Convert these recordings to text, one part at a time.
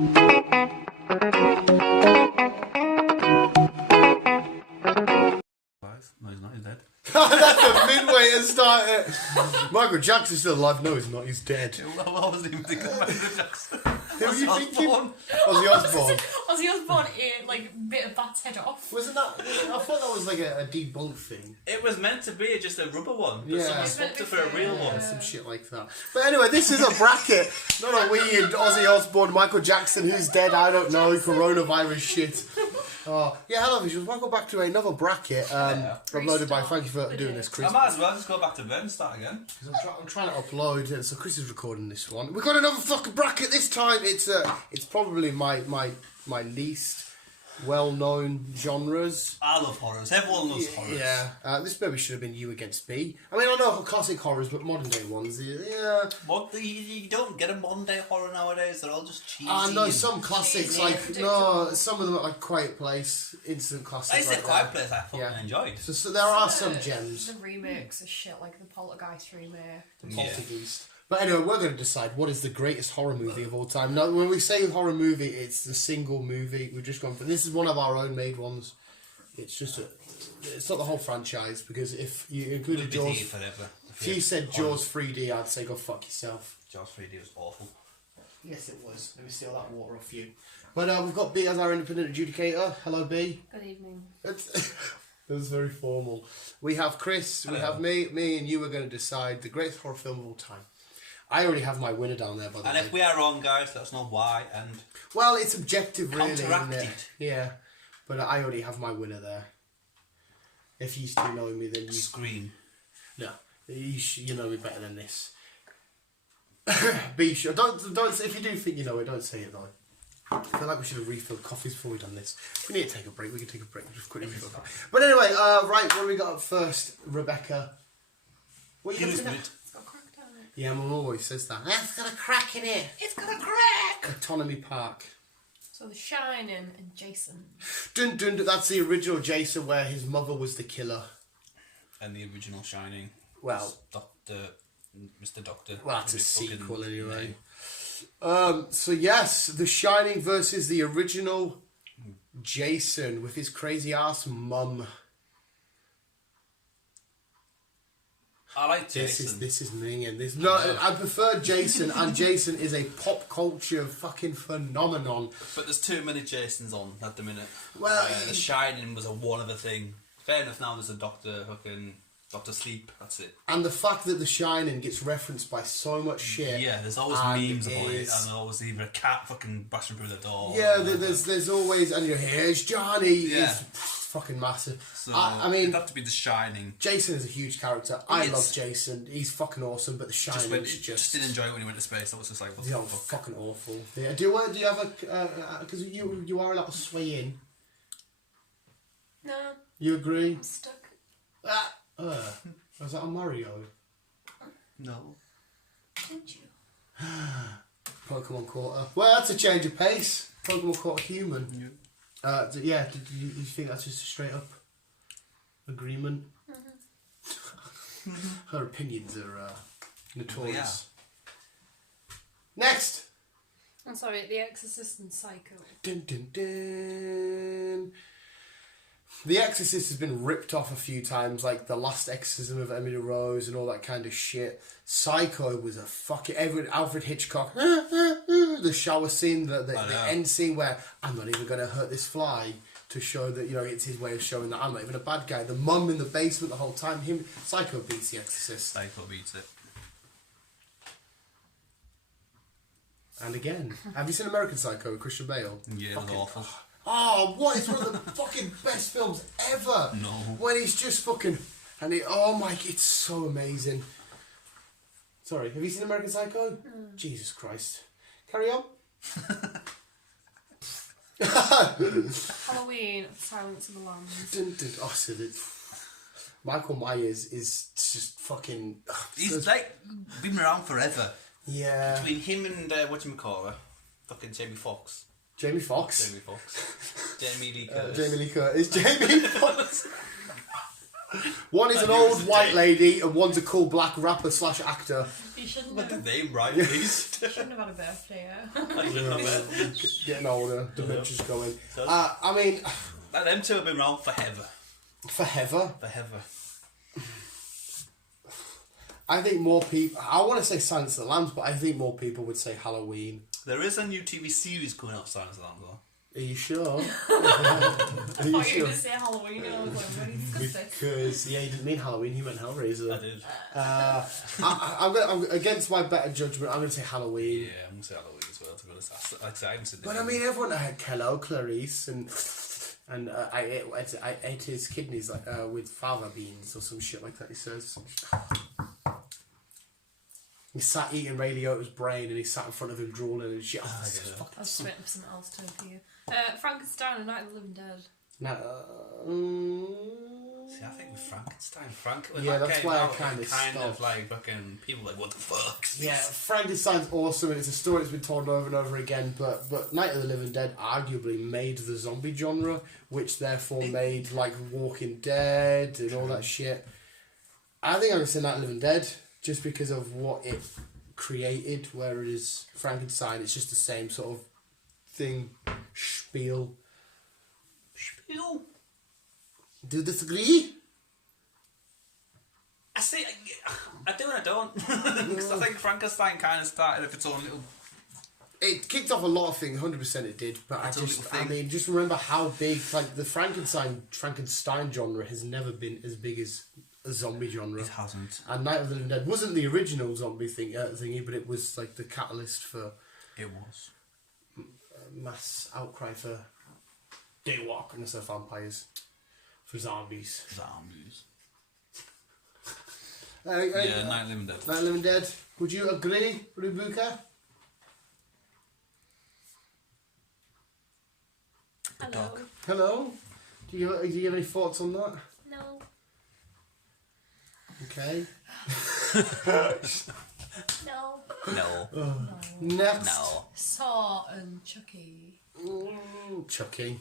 No, he's not. He's dead. That's a midway to start it. Michael Jackson's still alive. No, he's not. He's dead. I wasn't even thinking of Michael Jackson. Who are you thinking? Osbourne. Ozzy Osbourne. Ozzy Osbourne bit a bat's head off. Wasn't that? I thought that was like a debunked thing. It was meant to be just a rubber one, but Yeah. someone swapped it for a real one. Some shit like that. But anyway, this is a bracket. Not a weird Ozzy Osbourne, Michael Jackson, who's dead, I don't know, coronavirus shit. Oh, yeah, hello, visuals. Welcome back to another bracket uploaded by. Thank you for doing this, Chris. I might as well just go back to bed and start again. I'm trying to upload, so Chris is recording this one. We've got another fucking bracket this time. It's probably my least well-known genres. I love horrors. Everyone loves horrors. Yeah, this maybe should have been you against me. I mean, I know classic horrors, but modern day ones, yeah. You don't get a modern day horror nowadays. They're all just cheesy. I know some classics, cheesy, like predictable. some of them are like Quiet Place, instant classics. I said like Quiet that. Place. I fucking enjoyed. So there are some gems. The remakes of shit like the Poltergeist remake. Poltergeist. But anyway, we're going to decide what is the greatest horror movie of all time. Now, when we say horror movie, it's the single movie. We've just gone for this is one of our own made ones. It's just it's not the whole franchise because if you included Jaws, if you said Jaws 3D, I'd say go fuck yourself. Jaws 3D was awful. Yes, it was. Let me steal that water off you. But we've got B as our independent adjudicator. Hello, B. Good evening. That was very formal. We have Chris. Hello. We have me. Me and you are going to decide the greatest horror film of all time. I already have my winner down there, by the way. And if we are wrong, guys, let us know why. And well, it's objective, really, counteract isn't it? it. Yeah, but I already have my winner there. If you still know me, then you scream. no, you know me better than this. Be sure. Don't. If you do think you know it, don't say it though. I feel like we should have refilled coffees before we've done this. If we need to take a break, we can take a break. Just quickly refill coffee. But anyway, right, what do we got up first, Rebecca? What are you looking at? It's got crack down it. Yeah, Mum always says that. It's got a crack in it. It's got a crack! Autonomy Park. So The Shining and Jason. Dun, dun, dun, that's the original Jason where his mother was the killer. And the original Shining. Well, Mr. Doctor. well, that's a sequel anyway. name. So yes, The Shining versus the original Jason with his crazy ass mum. I like Jason. This is minging. This no, I prefer Jason, and Jason is a pop culture fucking phenomenon. But there's too many Jasons on at the minute. Well, The Shining was a one of a thing. Fair enough. Now there's a Doctor Sleep. That's it. And the fact that The Shining gets referenced by so much shit. Yeah, there's always memes about it, and there's always either a cat fucking bashing through the door. Yeah, there's always, and here's Johnny. Yeah. It's fucking massive. So I mean, it'd have to be The Shining. Jason is a huge character. I love Jason. He's fucking awesome, but The Shining Just didn't enjoy it when he went to space. That was just like, what the yeah, fuck? fucking awful. Yeah. Do you have a because you are allowed to sway in. No, You agree? I'm stuck. Was that on Mario? No. Didn't you? Pokemon Quarter. Well, that's a change of pace. Pokemon Quarter human. Yeah. Did you think that's just a straight up agreement? Her opinions are notorious. Next! I'm sorry, The Exorcist and Psycho. Dun, dun, dun. The Exorcist has been ripped off a few times, like the last exorcism of Emily Rose and all that kind of shit. Psycho was a fucking Alfred Hitchcock. The shower scene, the end scene where I'm not even going to hurt this fly to show that it's his way of showing that I'm not even a bad guy. The mum in the basement the whole time. Psycho beats The Exorcist. Psycho beats it. And again, have you seen American Psycho with Christian Bale? Yeah, it was awful. Oh, what? It's one of the fucking best films ever. No. When he's just fucking... And it's so amazing. Sorry, have you seen American Psycho? Jesus Christ. Carry on. Halloween, Silence of the Lambs. Oh, so Michael Myers is just fucking... He's been around forever. Yeah. Between him and whatchamacallit, fucking Jamie Foxx. Jamie Foxx? Jamie Lee Curtis. Jamie Lee Curtis. Jamie Foxx. One is an old white lady, and one's a cool black rapper / actor. You shouldn't But the have, name right, at least. shouldn't have had a birthday, yeah. I shouldn't have it. Getting older, dementia's going. So- I mean, Them two have been around forever. forever. Forever. I think more people. I want to say Silence of the Lambs, but I think more people would say Halloween. There is a new TV series coming out, Silence of the Lambs, though. Are you sure? Are I you thought you were sure? going to say Halloween and I was like, I'm ready to discuss this. Because yeah, he didn't mean Halloween. He meant Hellraiser. I did. I'm against my better judgment. I'm going to say Halloween. Yeah, I'm going to say Halloween as well, to be honest. Like I said, I haven't seen But I mean, everyone had hello, Clarice, and I ate his kidneys like with fava beans or some shit like that. He says. He sat eating Ray Liotta's brain, and he sat in front of him drooling and shit. Oh, this is fucking. I was waiting for something else to appear. Frankenstein and Night of the Living Dead. Now, See, I think with Frankenstein, when Yeah, that that's came why I out, kinda it kind of stopped. like fucking people were like, what the fuck? yeah, Frankenstein's awesome, and it's a story that's been told over and over again. But Night of the Living Dead arguably made the zombie genre, which therefore made like Walking Dead and all that shit. I think I'm gonna say Night of the Living Dead just because of what it created. Whereas Frankenstein, it's just the same sort of thing, spiel. Spiel. Do you disagree? I see. I do and I don't. 'Cause I think Frankenstein kind of started with its own little. It kicked off a lot of things, 100% it did, but It's a little I thing. mean, just remember how big, like, the Frankenstein genre has never been as big as a zombie genre. It hasn't. And Night of the Living Dead wasn't the original zombie thingy, but it was, like, the catalyst for It was. mass outcry for daywalkers of vampires, for zombies. Zombies. Yeah, Night of the Living Dead. Night of the Living Dead. Would you agree, Rubuka? Hello. dog. Hello? Do you have any thoughts on that? No. Okay. No. No. Next. No. Saw and Chucky. Chucky.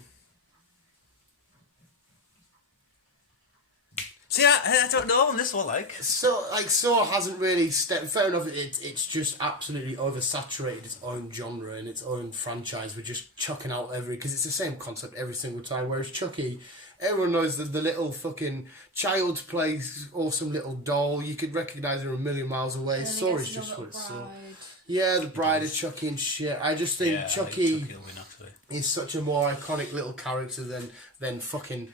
See, I don't know on this one, like. Saw hasn't really stepped. Fair enough. It's just absolutely oversaturated its own genre and its own franchise. We're just chucking out because it's the same concept every single time. Whereas Chucky, everyone knows that the little fucking child plays awesome little doll. You could recognise her a million miles away. Saw is just what it's Saw. Yeah, the Bride of Chucky and shit. I just think Chucky Chucky will win, actually. is such a more iconic little character than fucking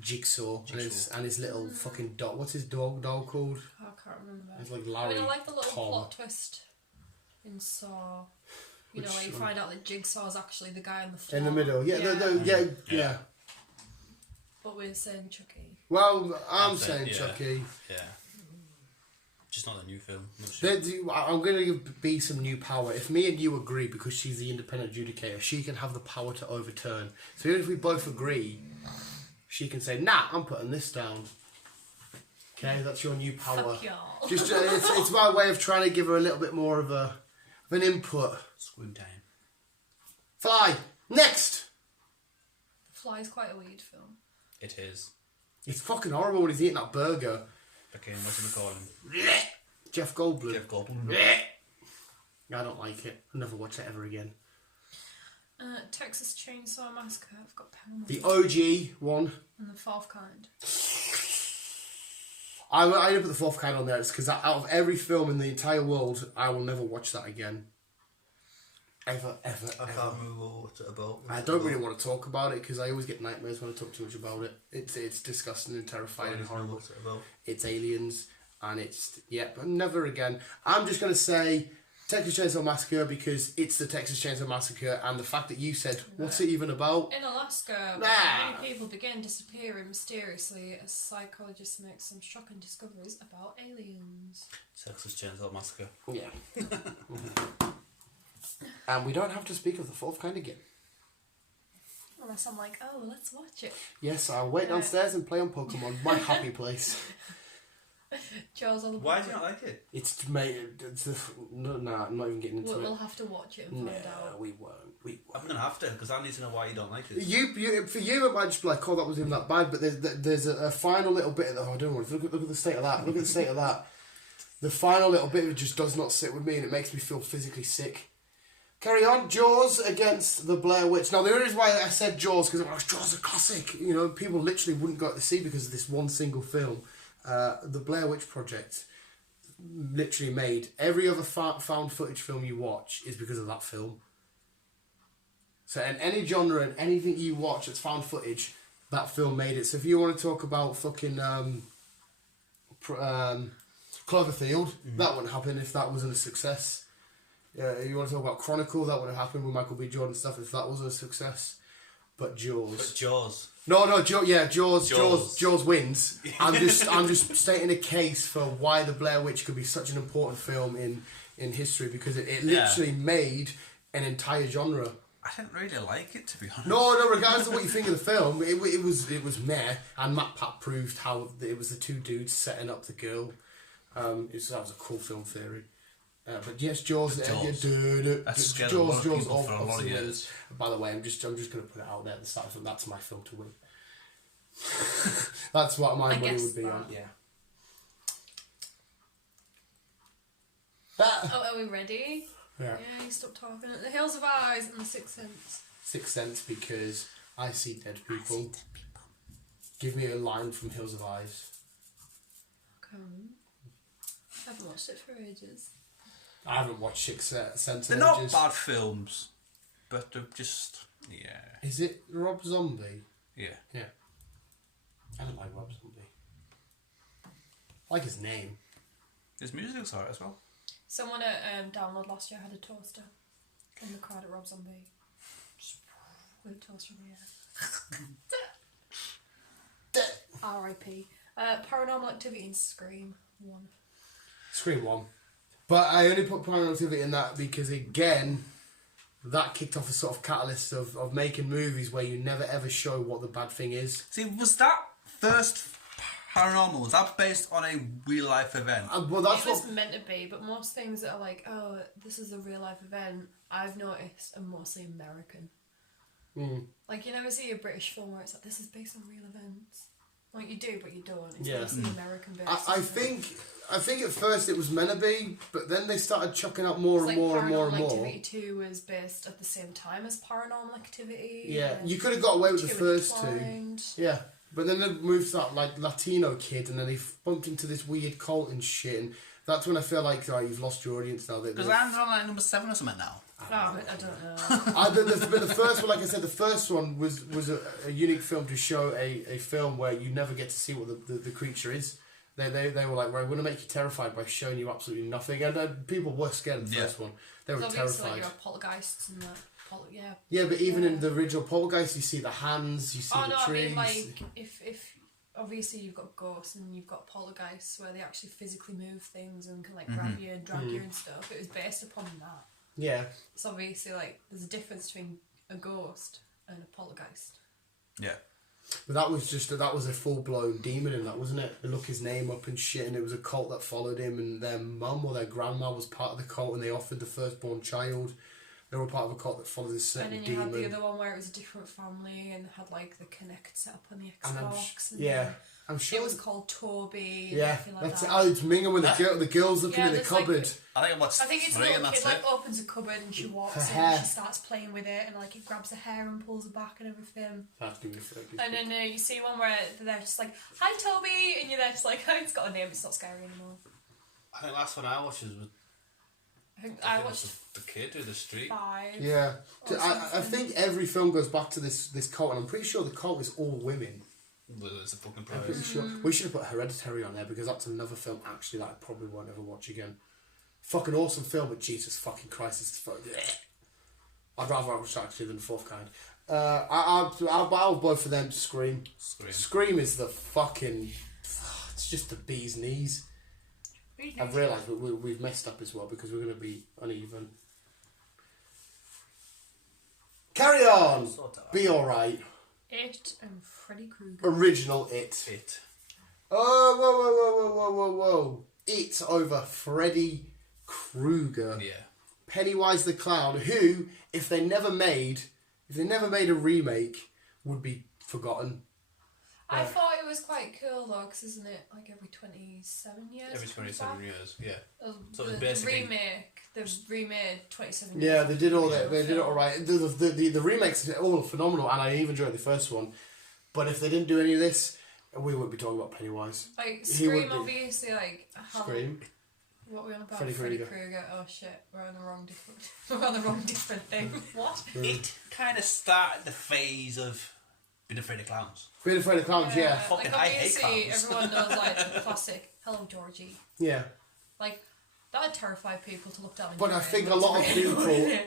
Jigsaw. And his little fucking dog. What's his doll called? I can't remember. It's like I Larry. mean, I like the little Tom. plot twist in Saw. You know, Which where you one? find out that Jigsaw's actually the guy on the floor. In the middle. Yeah. But we're saying Chucky. Well, I'm That's it, saying yeah. Chucky. Yeah. Just not the new film. Not sure. I'm going to give B some new power. If me and you agree, because she's the independent adjudicator, she can have the power to overturn. So even if we both agree, she can say, "Nah, I'm putting this down." Okay, that's your new power. Fuck y'all. Just it's my way of trying to give her a little bit more of an input. Squid time. Fly next. The Fly's quite a weird film. It is. It's fucking horrible when he's eating that burger. Again, what do we call him? Jeff Goldblum. Jeff Goldblum. I don't like it. I'll never watch it ever again. Texas Chainsaw Massacre. I've got pen on The it. OG one. And the Fourth Kind. I put the fourth kind on there. It's because out of every film in the entire world, I will never watch that again. Ever. I can't remember what's it about. I don't really want to talk about it because I always get nightmares when I talk too much about it. It's disgusting and terrifying and horrible. What's it about? It's aliens and but never again. I'm just gonna say Texas Chainsaw Massacre because it's the Texas Chainsaw Massacre, and the fact that you said what's it even about? In Alaska, Nah. many people begin disappearing mysteriously as psychologists make some shocking discoveries about aliens. Texas Chainsaw Massacre. Yeah. And we don't have to speak of the fourth kind again. Unless I'm like, oh, let's watch it. Yes, I'll wait downstairs and play on Pokemon, my happy place. Jaws on the Why do you not like it? It's made. I'm not even getting into We'll it. have to watch it and No, find out. we won't. I've going to have to, because I need to know why you don't like it. For you, it might just be like, oh, that wasn't even that bad, but there's a final little bit of the... Oh, I don't want to... Look at the state of that. Look at the state of that. The final little bit of it just does not sit with me, and it makes me feel physically sick. Carry on. Jaws against the Blair Witch. Now, the only reason why I said Jaws, because Jaws is a classic. You know, people literally wouldn't go to see because of this one single film. The Blair Witch Project literally made every other found footage film you watch is because of that film. So in any genre and anything you watch that's found footage, that film made it. So if you want to talk about fucking Cloverfield, that wouldn't happen if that wasn't a success. You want to talk about Chronicle, that would have happened with Michael B. Jordan stuff if that wasn't a success. But Jaws. But Jaws. No, Jaws wins. I'm just stating a case for why the Blair Witch could be such an important film in history, because it literally made an entire genre. I didn't really like it, to be honest. No, regardless of what you think of the film, it was meh, and Matt Pat proved how it was the two dudes setting up the girl. That was a cool film theory. But yes, Jaws. Jaws for a lot of years. By the way, I'm just going to put it out there at the start of it. That's my film to win. That's what my money would be on. Yeah. Are we ready? Yeah. Yeah, you stop talking. The Hills of Eyes and The Sixth Sense. Sixth Sense, because I see dead people. Give me a line from Hills of Eyes. Okay. I haven't watched it for ages. I haven't watched Sixth Sense. They're not bad films, but they're just Is it Rob Zombie? Yeah. I don't like Rob Zombie. I like his name. His music's alright as well. Someone at Download last year had a toaster in the crowd at Rob Zombie. Just with a toaster in the air. R.I.P. Paranormal Activity and Scream 1. Scream 1. But I only put Paranormal Activity in that because, again, that kicked off a sort of catalyst of making movies where you never ever show what the bad thing is. See, was that first Paranormal, was that based on a real life event? Well, that's it was meant to be, but most things that are like, oh, this is a real life event, I've noticed are mostly American. Like, you never see a British film where it's like, this is based on real events. Like, you do, but you don't. It's mostly American based. I think at first it was meant to be, but then they started chucking out more and more and more and more. Paranormal Activity 2 was based at the same time as Paranormal Activity. Yeah, you could have got away with the first two. Yeah, but then they moved to that like Latino kid, and then they bumped into this weird cult and shit, and that's when I feel like you've lost your audience now. Because I'm on like number 7 or something now. I don't know. The first one, like I said, the first one was a unique film to show a film where you never get to see what the creature is. They were like, right, we're going to make you terrified by showing you absolutely nothing. And people were scared of the first one. They were terrified. Like, you have poltergeists and that. Yeah, but even in the original Poltergeist, you see the hands, you see the trees. I mean, like, if obviously you've got ghosts and you've got poltergeists where they actually physically move things and can like grab you and drag you and stuff. It was based upon that. Yeah. So obviously, like, there's a difference between a ghost and a poltergeist. Yeah. But that was a full blown demon in that, wasn't it? They look his name up and shit, and it was a cult that followed him, and their mum or their grandma was part of the cult, and they offered the firstborn child. They were part of a cult that followed this certain demon. And then you had the other one where it was a different family and had like the Kinect set up on the Xbox. I'm sure it was called Toby. Yeah, like that's that. Oh, it's Mingham when the girl's looking in the cupboard. I think it's a little kid like opens a cupboard and she walks in and she starts playing with it and like it grabs her hair and pulls her back and everything. That's gonna be freaky. And then you see one where they're just like, "Hi Toby," and you're there just like, "Oh, it's got a name. It's not scary anymore." I think last one I watched was. I watched the kid with the street. 5. Yeah, I think every film goes back to this cult, and I'm pretty sure the cult is all women. Well, it's a fucking I'm pretty sure. We should have put Hereditary on there because that's another film actually that I probably won't ever watch again. Fucking awesome film, but Jesus fucking Christ, it's I'd rather watch that actually than The Fourth Kind. I'll vote for them. Scream. Scream is the fucking. It's just the bee's knees. I've realised we've messed up as well because we're going to be uneven. Carry on. Be alright. It and Freddy Krueger. Original It. Oh, whoa. It over Freddy Krueger. Yeah. Pennywise the Clown, who, if they never made if they never made a remake, would be forgotten. I thought it was quite cool though, because isn't it like every 27 years? Every 27 years, yeah. So the basically they've remade 27 years. Yeah, they did all that. They did it all right. The remakes are all phenomenal, and I even enjoyed the first one. But if they didn't do any of this, we wouldn't be talking about Pennywise. Like Scream, obviously, like Scream. What were we on about? Freddy Krueger. Krueger. Oh shit, we're on the wrong different. We're on the wrong different thing. What? it kind of started the phase of being afraid of clowns. Being Afraid of Clowns, yeah. Fucking Like I hate obviously, clowns. everyone knows like the classic "Hello, Georgie." Yeah. Like that would terrify people to look down. But I think a lot of people,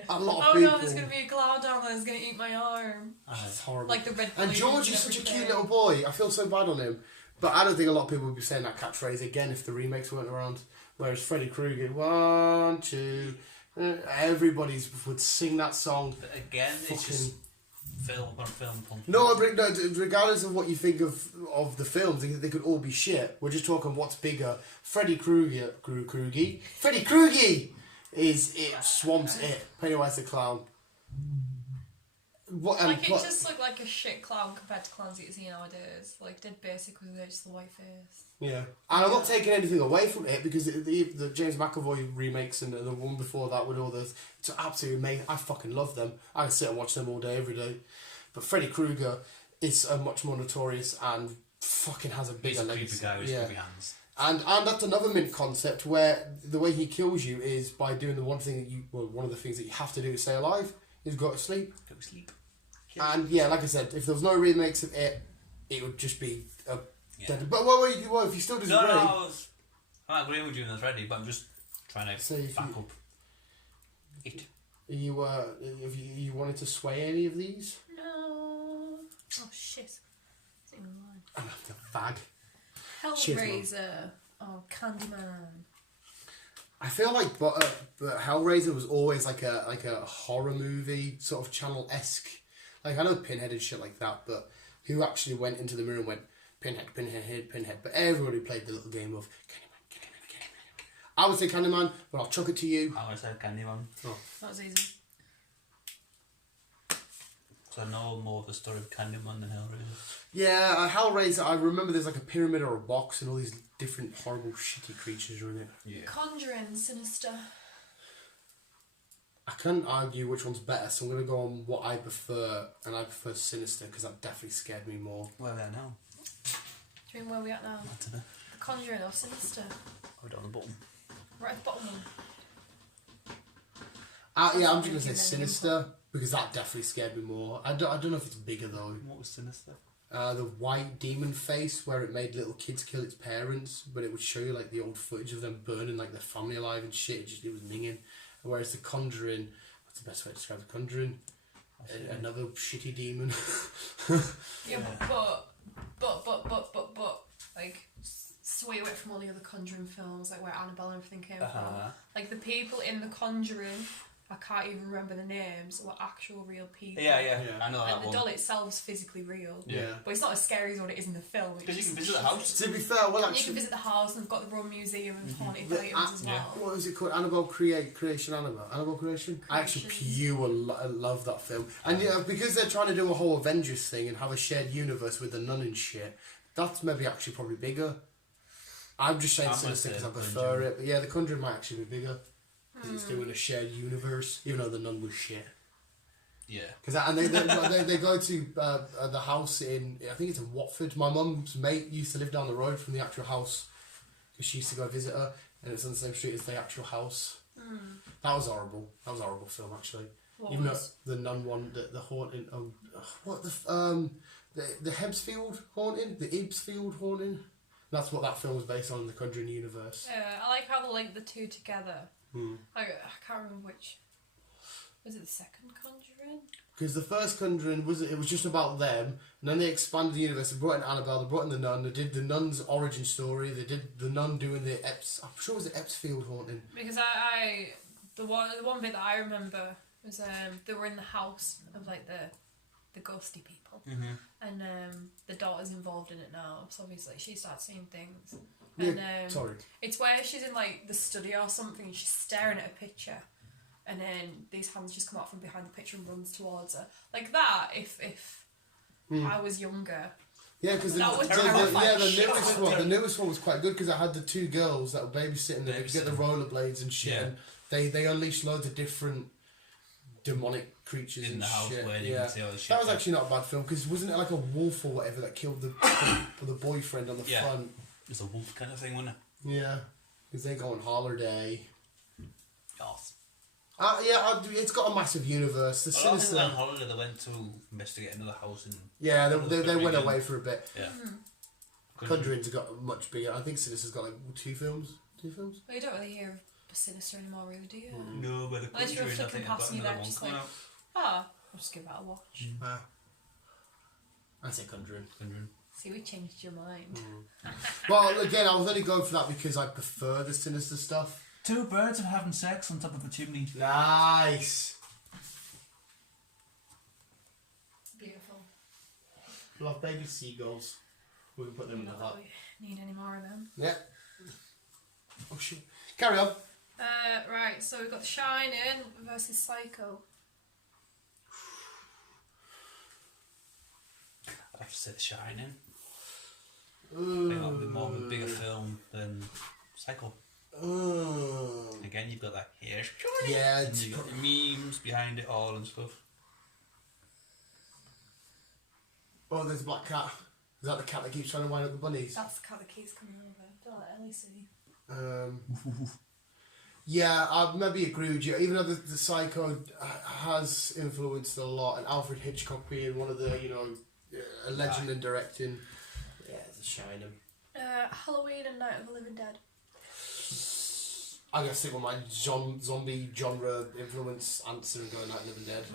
Oh no, there's gonna be a clown down there that's gonna eat my arm. It's horrible. Like the red. And balloons George is such a cute little boy. I feel so bad on him. But I don't think a lot of people would be saying that catchphrase again if the remakes weren't around. Whereas Freddy Krueger, 1, 2, everybody would sing that song. But again, it's just film on film. No, regardless of what you think of the films, they could all be shit. We're just talking what's bigger. Freddy Krueger is it swamps it. Pennywise the Clown. What, Like it just looked like a shit clown compared to clowns that you see nowadays. Like did basic with just the white face. Yeah, and I'm not taking anything away from it because the James McAvoy remakes and the one before that with all the it's absolutely amazing. I fucking love them. I can sit and watch them all day, every day. But Freddy Krueger is a much more notorious and fucking has a bigger legacy. He's a creepy guy with creepy hands. And that's another mint concept where the way he kills you is by doing the one thing that one of the things that you have to do to stay alive is go to sleep. Go to sleep. And yeah, like I said, if there was no remakes of it, it would just be a dead. But what if you still disagree? I'm not agreeing with you on this, Freddy, but I'm just trying to back up it. If you wanted to sway any of these? No. Oh shit. It's not even mine. I'm having a fag. Hellraiser. Oh, Candyman. I feel like, but Hellraiser was always like a horror movie sort of channel-esque. Like I know Pinhead and shit like that, but who actually went into the mirror and went Pinhead, Pinhead, Pinhead? But everybody played the little game of Candyman. I would say Candyman, but I'll chuck it to you. I would say Candyman. Oh. That was easy. So I know more of the story of Candyman than Hellraiser. Yeah, Hellraiser. I remember there's like a pyramid or a box, and all these different horrible, shitty creatures are in it. Yeah. Conjuring, Sinister. I can't argue which one's better, so I'm going to go on what I prefer, and I prefer Sinister because that definitely scared me more. Where are we at now? Do you mean where we at now? I don't know. The Conjuring or Sinister? We're down the bottom. Right at the bottom one. Yeah, I'm just going to say Sinister because that definitely scared me more. I don't know if it's bigger though. What was Sinister? The white demon face where it made little kids kill its parents, but it would show you like the old footage of them burning like their family alive and shit. It was minging. Whereas the Conjuring, what's the best way to describe the Conjuring? Another shitty demon. Yeah, but like sway away from all the other Conjuring films, like where Annabelle and everything came from. Like the people in the Conjuring, I can't even remember the names, were actual real people. Yeah. I know that And the one. doll itself's physically real. Yeah. But it's not as scary as what it is in the film. Because you can visit the house. To be fair, well You actually, can visit the house and they've got the Royal Museum of haunted items as well. what was it called? Annabelle Creation. Annabelle Creation. I actually pure love that film, and yeah, because they're trying to do a whole Avengers thing and have a shared universe with the nun and shit. That's maybe actually probably bigger. I'm just saying Sinister because I prefer it, but yeah, the Conjuring might actually be bigger because it's doing a shared universe, even though the nun was shit. Yeah. And they go to the house in, I think it's in Watford. My mum's mate used to live down the road from the actual house because she used to go visit her, and it's on the same street as the actual house. That was horrible. That was a horrible film actually. Even though the nun one, the haunting, the Hebsfield haunting, the Ibsfield haunting. That's what that film was based on in the Conjuring universe. Yeah, I like how they link the two together. I can't remember which. Was it the second Conjuring? Because the first Conjuring it was just about them, and then they expanded the universe. They brought in Annabelle, they brought in the nun. They did the nun's origin story. They did the nun doing the I'm sure it was the Epsfield haunting. Because the one bit that I remember was they were in the house of like the ghosty people, and the daughter's involved in it now. So obviously she starts seeing things. And, Sorry. It's where she's in like the studio or something, and she's staring at a picture. and then these hands just come out from behind the picture and runs towards her. Like that, if I was younger. Yeah, because the newest one was quite good because I had the two girls that were babysitting. They could get the rollerblades and shit. And they unleashed loads of different demonic creatures in and the house shit. where you can see all the shit. That was actually not a bad film because wasn't it like a wolf or whatever that killed the boyfriend on the front? It's a wolf kind of thing, wasn't it? Yeah, because they go on holiday. Yes. It's got a massive universe. The Sinister. On holiday, they went to investigate another house in. Yeah, they went away for a bit. Yeah. Conjuring's got much bigger. I think Sinister's got like two films. Well, you don't really hear of Sinister anymore, really, do you? No, but the Unless you're Conjuring, I flicking think I've past got and you're another one just coming like, out. I'll just give that a watch. I say Conjuring. See, we changed your mind. Well, again, I was only going for that because I prefer the Sinister stuff. Two birds are having sex on top of a chimney. Nice. Beautiful. Love baby seagulls. We can put them in the hut. Need any more of them? Yeah. Oh shit. Carry on. Right, so we've got The Shining versus Psycho. I'd have to say The Shining. I think that would be more of a bigger film than Psycho. Again, you've got that hair. Yeah, And you've got the memes behind it all and stuff. Oh, there's a black cat. Is that the cat that keeps trying to wind up the bunnies? That's the cat that keeps coming over. Don't let Ellie see. Yeah, I maybe agree with you. Even though the Psycho has influenced a lot, and Alfred Hitchcock being one of the, a legend in directing. Yeah, The Shining. Halloween and Night of the Living Dead. I'm going to stick with my zombie genre influence answer and go Night of the Living Dead.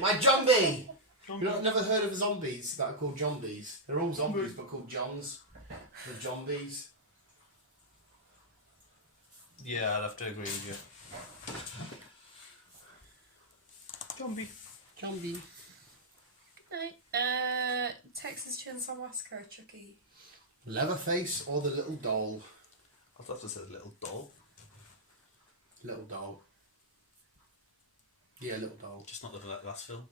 My zombie! You've never heard of zombies that are called zombies? They're all zombies but called Johns. The zombies. Yeah, I'd have to agree with you. Zombie. Right. Texas Chainsaw Massacre, Chucky. Leatherface or the little doll? I thought it said little doll. Little doll. Yeah, little doll. Just not the last film.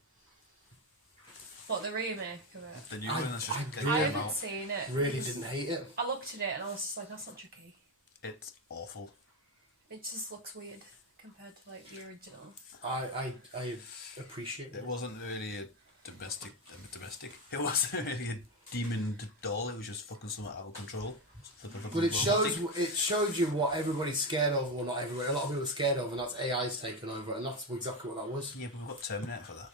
What, the remake of it? The new one that's just I haven't seen it. Really didn't hate it. I looked at it and I was just like, that's not Chucky. It's awful. It just looks weird compared to like the original. I appreciate it. It wasn't really a domestic. It wasn't really a demon doll. It was just fucking something out of control. But it showed you what everybody's scared of. Well, not everybody. A lot of people are scared of, and that's AI's taken over, and that's exactly what that was. Yeah, but we've got Terminator for that.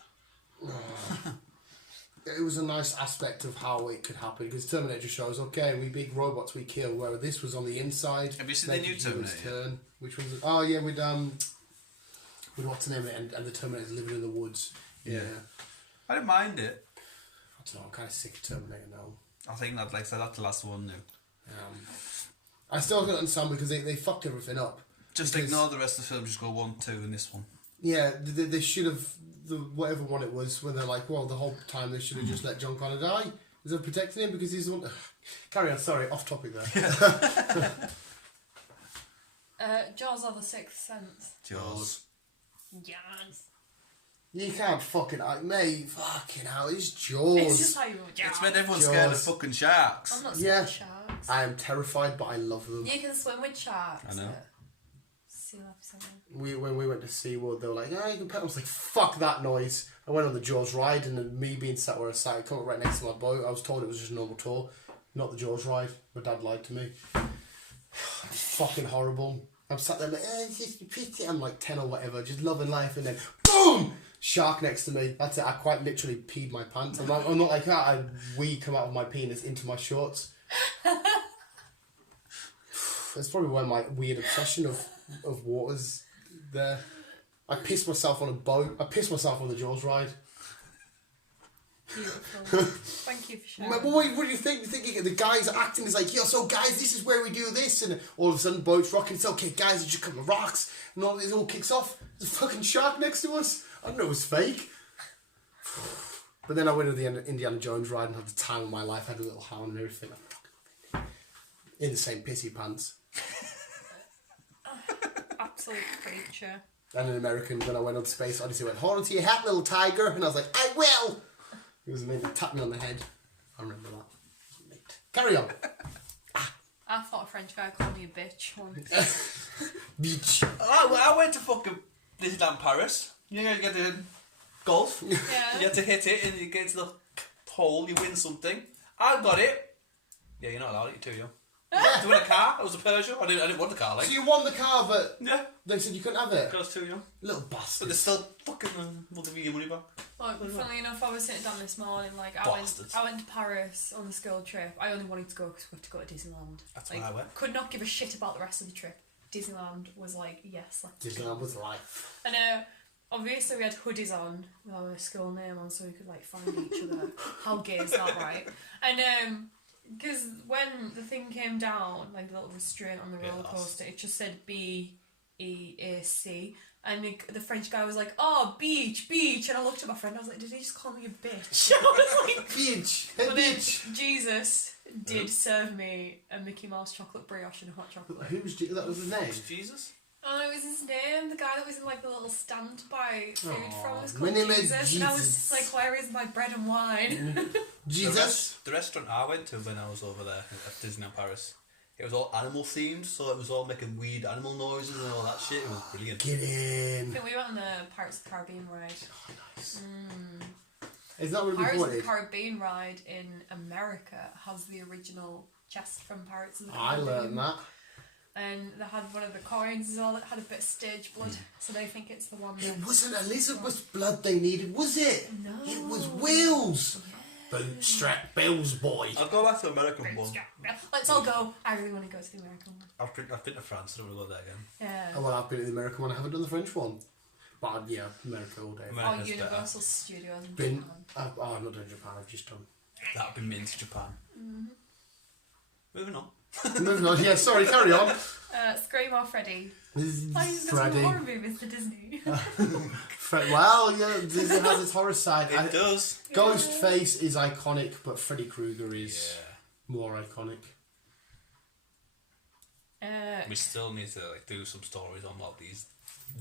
It was a nice aspect of how it could happen because Terminator just shows, okay, we big robots we kill, where this was on the inside. Have you seen the new Terminator? Which was with what's the name of it, and the Terminator's living in the woods. Yeah. I don't mind it. I don't know, I'm kind of sick of Terminator now. I think that that's the last one now. I still don't understand because they fucked everything up. Just ignore the rest of the film. Just go 1, 2 in this one. Yeah, they should have whatever one it was when they're like, well, the whole time they should have just let John Connor die. Is it protecting him because he's the one? Carry on. Sorry, off topic there. Jaws or the Sixth Sense. Jaws. Jaws. You can't fucking mate. Fucking hell, it's Jaws. It's just how you Jaws. It's made everyone scared of fucking sharks. I'm not scared of sharks. I am terrified, but I love them. You can swim with sharks. I know. When we went to SeaWorld, they were like, you can pet them. I was like, fuck that noise. I went on the Jaws ride, and then me being sat where I sat, coming right next to my boat, I was told it was just a normal tour, not the Jaws ride. My dad lied to me. It's fucking horrible. I'm sat there like, it's just pretty. I'm like 10 or whatever, just loving life, and then boom! Shark next to me. That's it. I quite literally peed my pants. I'm not like that. I come out of my penis into my shorts. That's probably why my weird obsession of water's there. I pissed myself on a boat. I pissed myself on the Jaws ride. Beautiful. Thank you for sharing. What do you think? The guys are acting is like, yo, so guys, this is where we do this, and all of a sudden, boat's rocking. It's okay, guys, you just come to rocks, and it all kicks off. There's a fucking shark next to us. I know it was fake. But then I went to the Indiana Jones ride and had the time of my life. I had a little hound and everything. In the same pissy pants. absolute creature. And in American, when I went on Space Odyssey, went, hold on to your hat, little tiger. And I was like, I will. It was made to tap me on the head. I remember that. Mate. Carry on. I thought a French guy called me a bitch once. Beach. I went to fucking Disneyland Paris. You know, you get to golf. Yeah. You have to hit it and you get to the hole, you win something. I got it. Yeah, you're not allowed it, too young. To win a car, it was a Peugeot. I didn't want the car, like. So you won the car, but Yeah, they said you couldn't have it. I was too young. Little But bastard. they're still fucking will give me your money back. Look, funnily enough, I was sitting down this morning, like, Bastards. I went to Paris on the school trip. I only wanted to go because we had to go to Disneyland. That's like, where I went. Could not give a shit about the rest of the trip. Disneyland was like, yes, let's go. Disneyland was life. And obviously we had hoodies on with our school name on so we could like find each other. How gay is that, right? And because when the thing came down, like the little restraint on the roller coaster, it just said BEAC. And the French guy was like, oh, beach. And I looked at my friend, I was like, did he just call me a bitch? I was like, Beach. Hey, but then bitch. Jesus did serve me a Mickey Mouse chocolate brioche and a hot chocolate. That was his name? Jesus? Oh, it was his name. The guy that was in like the little stand by food from was My called name is Jesus. And I was Jesus. just like, where is my bread and wine? Jesus. The restaurant I went to when I was over there at Disneyland Paris, it was all animal themed, so it was all making weird animal noises and all that shit. It was brilliant. Get I in. think we went on the Pirates of the Caribbean ride. Oh, nice. Is that what we Pirates of the wanted? Caribbean ride in America has the original chest from Pirates of the I Caribbean. learned that. And they had one of the coins as well that had a bit of stage blood, so they think it's the one that... It wasn't Elizabeth's blood they needed, was it? No. It was Will's. Bootstrap Bill's boy. I'll go back to the American one. Let's all go. I really want to go to the American one. I've been to France, I don't want to go there again. Yeah. Oh, well, I've been to the American one. I haven't done the French one. But yeah, America all day. Or America's Universal Studios in Been. Japan. I'm not doing Japan. I've just done. That'd be mint to Japan. Moving on. Moving on. Yeah, sorry. Carry on. Scream or Freddy? This is Why is this Freddy. horror movies to Disney? Well, yeah, Disney has its horror side. It does. Ghostface is iconic, but Freddy Krueger is Yeah. more iconic. We still need to like do some stories on what these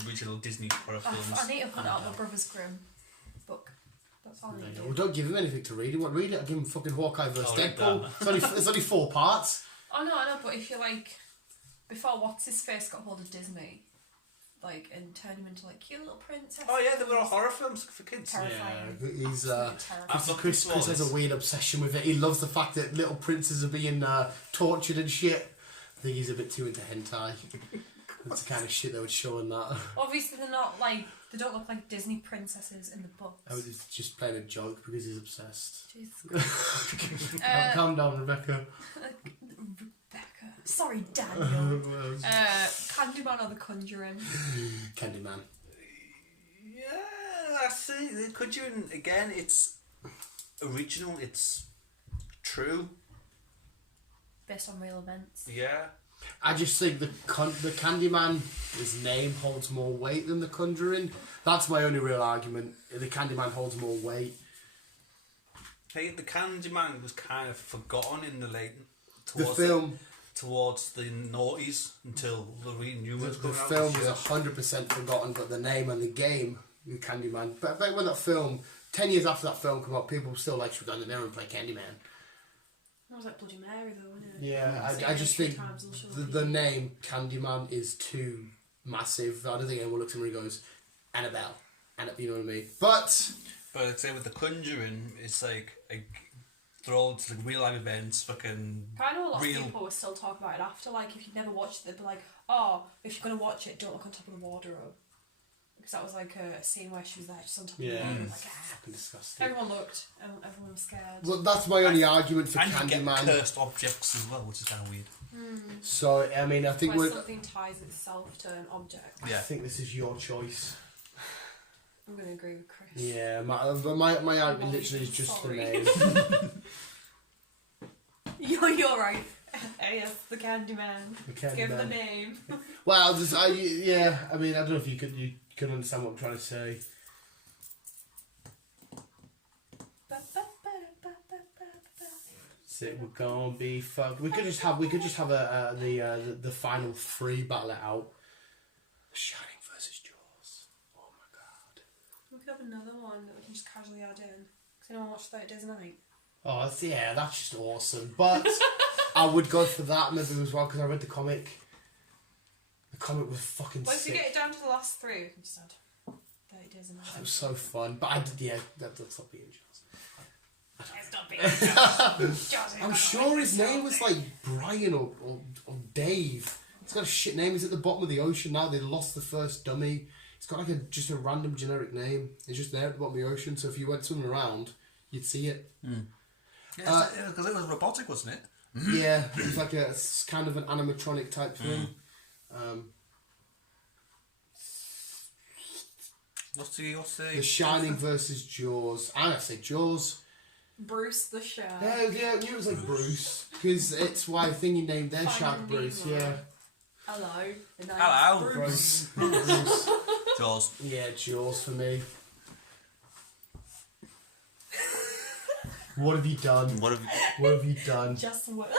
original Disney horror I films. need to put out my Brother's Grimm book. That's all I need to Well, do. don't give him anything to read. He won't read it. I'll give him fucking Hawkeye vs. I'll read Deadpool. It's only 4 parts. Oh no, I know, but if you like, before What's His Face got hold of Disney, like, and turned him into like cute little princess. Oh yeah, they were all horror films for kids. Terrifying. Yeah, he's Terrifying. Chris has a weird obsession with it. He loves the fact that little princes are being tortured and shit. I think he's a bit too into hentai. That's the kind of shit they would show in that. Obviously, they're not like, they don't look like Disney princesses in the books. I was just playing a joke because he's obsessed. Jesus. Calm down, Rebecca. Rebecca. Sorry, Daniel. Candyman or The Conjuring? Candyman. Yeah, I see. The Conjuring again. It's original. It's true. Based on real events. Yeah. I just think the Candyman, his name holds more weight than the Conjuring. That's my only real argument. The Candyman holds more weight. Hey, the Candyman was kind of forgotten in the late towards the noughties until the new ones The came out. film was 100% forgotten, but the name and the game, the Candyman. But when that film, 10 years after that film came out, people were still like, should we go in the mirror and play Candyman? That was like Bloody Mary though, wasn't it? Yeah, See I it just a few think times, I'm sure the name Candyman is too massive. I don't think anyone looks at me and goes, Annabelle. You know what I mean? But I'd say with the Conjuring, it's like they're all just like real life events, fucking I know a lot real. of people will still talk about it after, like, if you'd never watched it, they'd be like, oh, if you're going to watch it, don't look on top of the wardrobe. Because that was like a scene where she was there just on top of the wardrobe, like, fucking disgusting. everyone looked, and everyone was scared. Well, that's my only argument for And you get Candyman. cursed objects as well, which is kind of weird. So, I mean, I think Where we're... something ties itself to an object. I think this is your choice. I'm going to agree with Chris. Yeah, my argument literally is just Sorry. the name. You're right. Yes, the Candyman. The Give the Candyman. name. Well, I mean, I don't know if you can understand what I'm trying to say. We're gonna be fucked. We could just have the final 3 battle it out. Shining versus Jaws. Oh my god. We could have another one that we can just casually add in. Because anyone watch 30 Days a Night? Oh, yeah, that's just awesome. But I would go for that maybe as well because I read the comic. The comic was fucking Well, if sick. you get it down to the last 3, we can just add 30 Days a Night. It was so fun. But I did, yeah, that's not being Jaws. It's not being Jaws. I'm sure his name was like Brian or Dave. He's got a shit name. He's at the bottom of the ocean now. They lost the first dummy. It's got like just a random generic name. It's just there at the bottom of the ocean. So if you went swimming around, you'd see it. Yeah, because it was robotic, wasn't it? Yeah, it's like it's kind of an animatronic type thing. What's the The Shining versus Jaws. I'd say Jaws. Bruce the Shark. Yeah, I knew it was like Bruce because it's why Thingy named their shark Finding Bruce. Nemo. Yeah. Hello. The name's Hello. Bruce. Bruce. Jaws. Yeah, Jaws for me. What have you done? What have you done? Just what?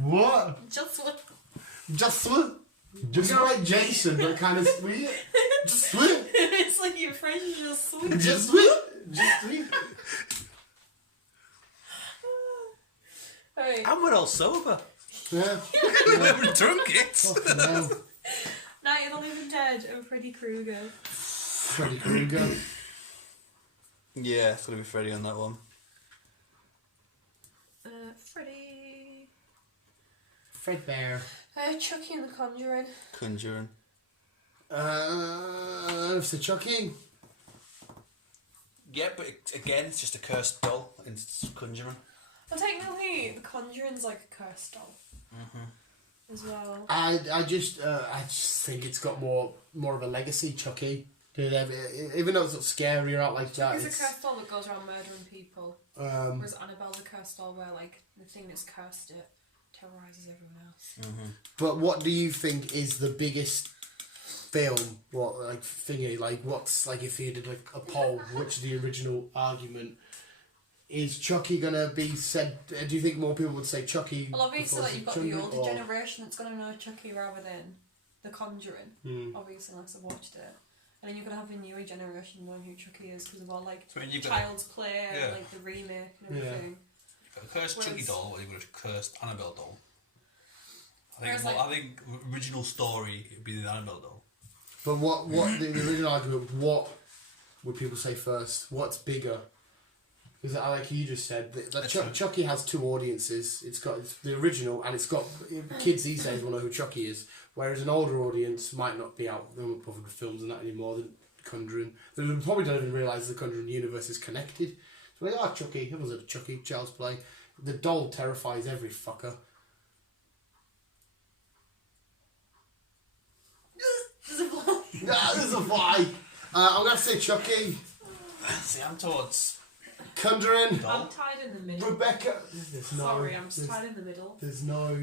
What? Just what? Just what? Just like Jason, but kind of sweet. Just sweet. It's like your French is just sweet. Just sweet. Just sweet. Alright. And we're all sober. Yeah. We haven't drunk it. Fucking hell. Night of the Living Dead and Freddy Krueger. Freddy Krueger. Yeah, it's gonna be Freddy on that one. Freddy. Fredbear. Chucky and the Conjuring. Conjuring. It's the Chucky. Yeah, but again, it's just a cursed doll in Conjuring. Well, technically, the Conjuring's like a cursed doll. As well. I just think it's got more of a legacy, Chucky. Even though it's not scary or not like that. It's a cursed doll that goes around murdering people. Whereas Annabelle's a cursed doll where, like, the thing that's cursed it terrorises everyone else. But what do you think is the biggest film? What, like, thingy? Like, what's, like, if you did, like, a poll, which is the original argument? Is Chucky gonna be said? Do you think more people would say Chucky? Well, obviously, like, you've got the Chucky, older or- generation that's going to know Chucky rather than The Conjuring. Obviously, unless I've watched it. And then you're going to have the newer generation knowing who Chucky is because of all, like, So when you've got Child's Play yeah. and, like, the remake and everything. a cursed Chucky Whereas- doll, or you've got a cursed Annabelle doll. Whereas, I think original story would be the Annabelle doll. But what the original argument? What would people say first? What's bigger? Because like you just said, Chucky has two audiences. It's the original, and it's got kids these days will know who Chucky is, whereas an older audience might not be out bothered with films and that anymore. Than Conjuring, they probably don't even realise the Conjuring universe is connected. So they are Chucky. It was a Chucky Child's Play. The doll terrifies every fucker. There's a fly. There's a fly. I'm gonna say Chucky. See, I'm towards Conjuring. I'm tied in the middle. Rebecca. Sorry, I'm just tied in the middle. There's no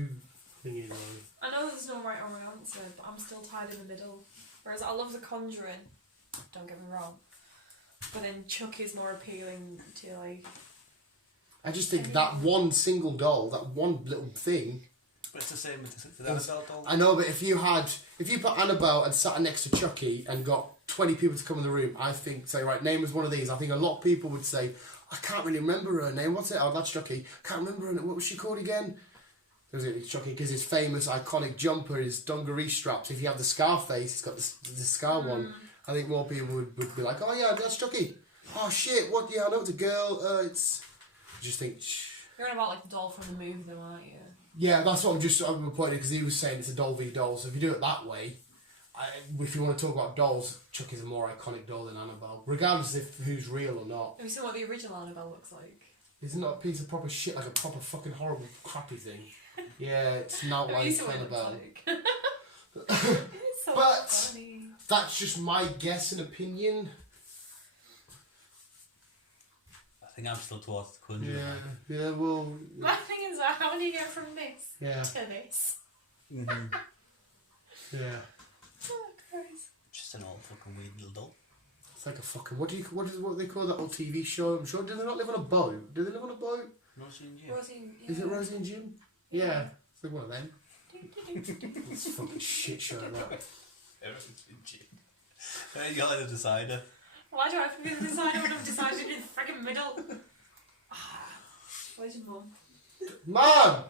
thingy though. I know there's no right or wrong answer, but I'm still tied in the middle. Whereas I love The Conjuring, don't get me wrong. But then Chucky's more appealing to, like... I just think that one single doll, that one little thing... But it's the same with the Annabelle doll. I know, but if you put Annabelle and sat her next to Chucky and got 20 people to come in the room, I think, say, right, name was one of these. I think a lot of people would say, I can't really remember her name. What's it? Oh, that's Chucky. Can't remember her name. What was she called again? It's Chucky because his famous iconic jumper is dungaree straps. If you have the scar face, it's got the scar one. I think more people would be like, oh yeah, that's Chucky. Oh shit, what? Yeah, I know it's a girl. It's... I just think... You're on about, like, the doll from the movie, though, aren't you? Yeah, that's what I'm pointing because he was saying it's a doll v doll. So if you do it that way, if you want to talk about dolls, Chucky's a more iconic doll than Annabelle, regardless of who's real or not. Have you seen what the original Annabelle looks like? Isn't that a piece of proper shit, like a proper fucking horrible crappy thing? Yeah, it's not Have you like seen what it Annabelle. looks like? It's so But funny. that's just my guess and opinion. I think I'm still towards the Conjuring. Yeah, well... My thing is, how do you get from this Yeah. to this? Yeah. Oh, Christ. Just an old fucking weird little doll. It's like a fucking... What do they call that old TV show? I'm sure... Do they not live on a boat? Do they live on a boat? Rosie and Jim. Rosie, yeah. Is it Rosie and Jim? Yeah. It's like one of them. It's a fucking shit show, that. Everything's been changed. You're like the decider. Why do I have to be the decider when I've decided in the friggin' middle? Where's your mum? Mum!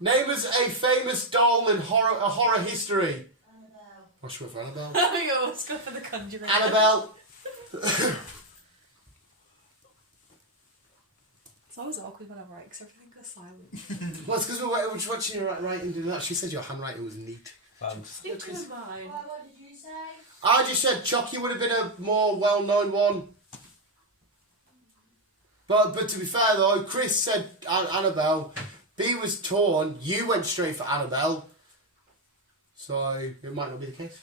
Name us a famous doll in horror history. Annabelle. What's your for Annabelle? I go, let's go for the Conjuring. Annabelle! It's always awkward when I write because everything goes silent. Well, it's because we're just watching your writing doing that. She said your handwriting was neat. Stick to mine. What did you say? I just said Chucky would have been a more well-known one. But to be fair though, Chris said Annabelle. B was torn. You went straight for Annabelle. So it might not be the case.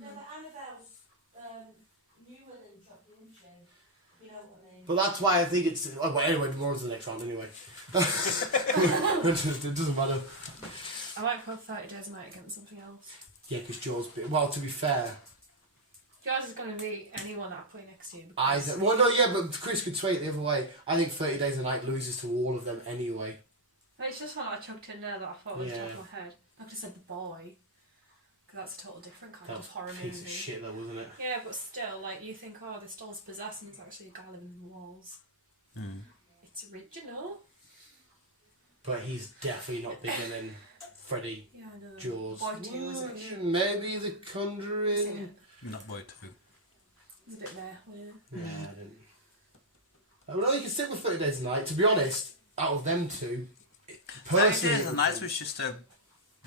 No, but Annabelle's newer than Chucky, isn't she? You know what I mean? But that's why I think it's... Oh, well, anyway, we're on to the next round anyway. It doesn't matter. I might put 30 Days a Night against something else. Yeah, because Jaws... Well, to be fair... Yours is going to be anyone that I play next to you. Well, no, yeah, but Chris could sway it the other way. I think 30 Days a Night loses to all of them anyway. It's just one I chucked in there that I thought was Yeah. top of my head. I could have said The Boy, because that's a total different kind That of was horror a movie. piece of shit though, wasn't it? Yeah, but still, like, you think, oh, this doll's possessed and it's actually a guy living in the walls. It's original. But he's definitely not bigger than Freddy. Yeah, I know. Jaws. Boy 2, isn't it? Maybe The Conjuring. Not Boy 2. It's a bit there, wasn't it? Yeah, I didn't. Well, you can stick with 30 Days a Night. To be honest, out of them two, 30 personally, Days a Night was just a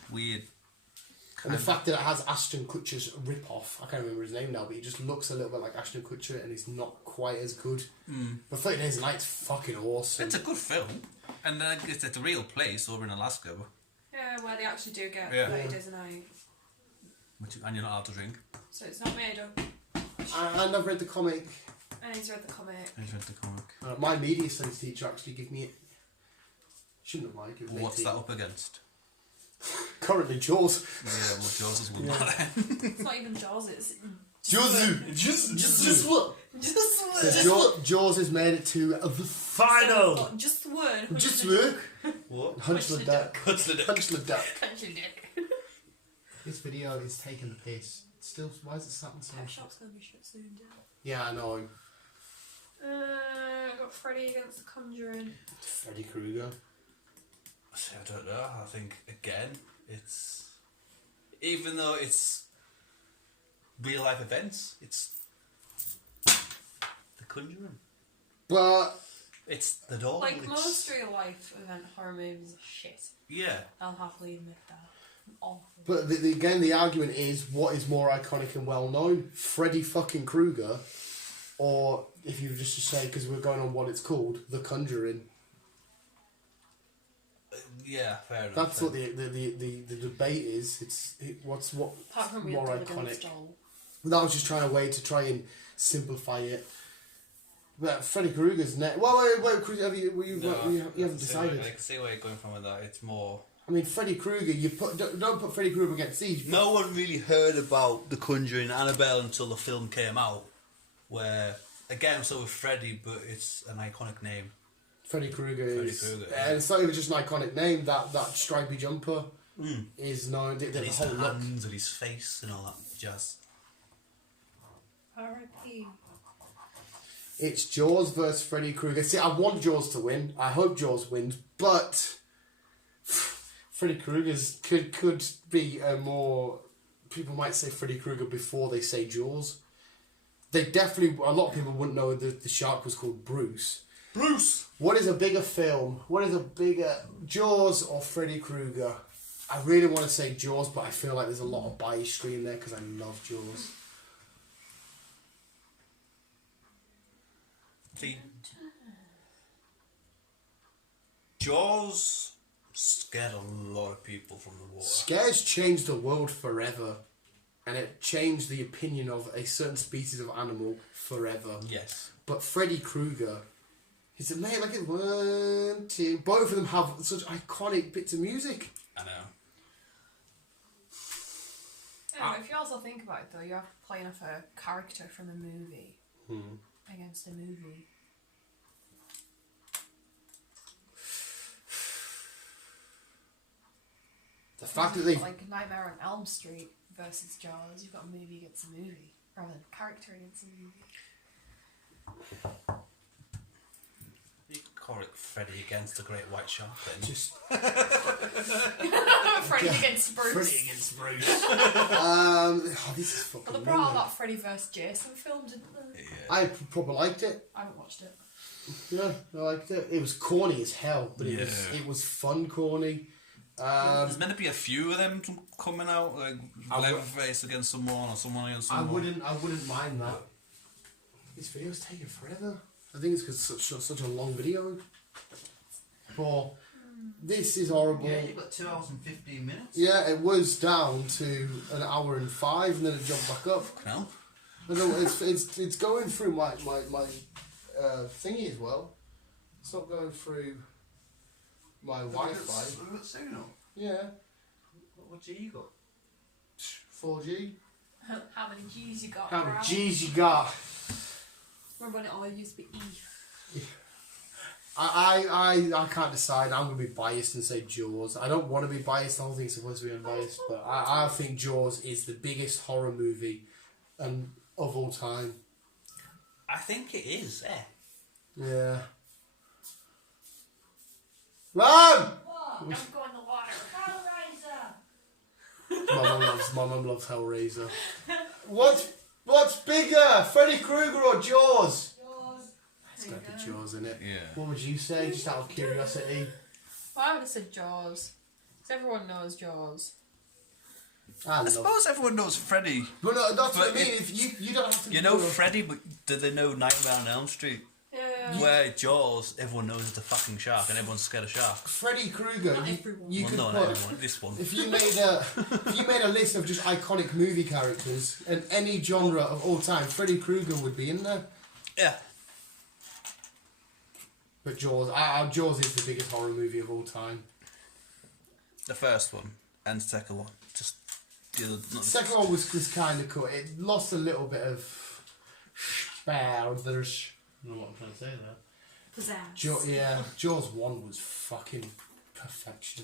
weird... and the fact that it has Ashton Kutcher's rip-off, I can't remember his name now, but he just looks a little bit like Ashton Kutcher and he's not quite as good. But 30 Days a Night's fucking awesome. It's a good film. And it's a real place over in Alaska. Yeah, where they actually do get Yeah. 30 Days a Night. And you're not allowed to drink. So it's not made up. And I've read the comic. And he's read the comic. I just read the comic. My media science teacher actually gave me it. Shouldn't have lied. It was What's 18. that up against? Currently Jaws. Yeah, well, Jaws is one that. It's not even Jaws, it's... Just what? Just the word. So Jaws has made it to the final. What, just the word. Just work. What? Hunch the duck. Hunch the duck. Hunch the duck. Country dick. This video is taking the piss. Still, why is it starting so? Pet Shop's gonna be shut soon, yeah. Yeah, I know. I got Freddy against the Conjuring. Freddy Krueger. I don't know. I think, again, it's... Even though it's real life events, it's The Conjuring. But It's the doll. Like it's... most real life event horror movies are shit. Yeah. I'll happily admit that. Awful. But again, the argument is what is more iconic and well known, Freddy fucking Krueger, or if you were just to say because we're going on what it's called, The Conjuring. Yeah, fair enough. That's what the debate is. What's Apart from more Real iconic. Doll. That was just trying to try and simplify it. But Freddy Krueger's next. Well, wait, have you haven't decided. I can see where you're going from with that. It's more. I mean, Freddy Krueger. Don't put Freddy Krueger against these. No one really heard about The Conjuring, Annabelle until the film came out. Where again, so with Freddy, but it's an iconic name. Freddy Krueger Freddy is, Krueger, and it's not even just an iconic name. That stripy jumper is known. The And his whole look. hands and his face and all that jazz. R.I.P. It's Jaws versus Freddy Krueger. See, I want Jaws to win. I hope Jaws wins, but Freddy Krueger's could be a more. People might say Freddy Krueger before they say Jaws. They definitely. A lot of people wouldn't know that the shark was called Bruce. Bruce! What is a bigger film? What is a bigger Jaws or Freddy Krueger? I really want to say Jaws, but I feel like there's a lot of biasry in there because I love Jaws. See, Jaws scared a lot of people from the water. Scares changed the world forever, and it changed the opinion of a certain species of animal forever. Yes. But Freddy Krueger, he's made like it 1, 2. Both of them have such iconic bits of music. I know. Yeah, but if you also think about it though, you're playing off a character from a movie against a movie. The fact that they Like Nightmare on Elm Street versus Jaws. You've got a movie against a movie, rather than a character against a movie. You could call it Freddy against the Great White Shark then. Just Freddy against Bruce. Freddy against Bruce. This is fucking. Well, they brought out that Freddy vs Jason film, didn't they? Yeah. I probably liked it. I haven't watched it. Yeah, I liked it. It was corny as hell, but Yeah. it was fun corny. There's meant to be a few of them coming out, like Leatherface against someone or someone against someone. I wouldn't mind that. This video's taking forever. I think it's because it's such a long video. But this is horrible. Yeah, you've got 2 hours and 15 minutes. Yeah, it was down to an hour and 5, and then it jumped back up. No. I know it's going through my thingy as well. It's not going through my Wi-Fi. We've got signal. Yeah, What G you got? 4G. How many G's you got? How bro? many G's you got? Remember when it all used to be E? I can't decide. I'm going to be biased and say Jaws. I don't want to be biased. I don't think it's supposed to be unbiased, but I think Jaws is the biggest horror movie of all time. I think it is, Yeah. Mom! What? Don't go in the water. Hellraiser! My mum loves Hellraiser. What's bigger, Freddy Krueger or Jaws? Yours. It's got to be Jaws in it. Yeah. What would you say, just out of curiosity? Well, I would have said Jaws. Because everyone knows Jaws. I I suppose everyone knows Freddy. But no, that's what I But mean. If you don't have to. You know Freddy, but do they know Nightmare on Elm Street? Yeah. Where Jaws, everyone knows it's a fucking shark and everyone's scared of sharks. Freddy Krueger. Not everyone. You Well, could no, not put. everyone. This one. If you made a list of just iconic movie characters in any genre of all time, Freddy Krueger would be in there. Yeah. But Jaws, Jaws is the biggest horror movie of all time. The first one and the second one. Just the other. The second one was kind of cool. It lost a little bit of spares. I don't know what I'm trying to say there. Pizzazz. Jaws 1 was fucking perfection.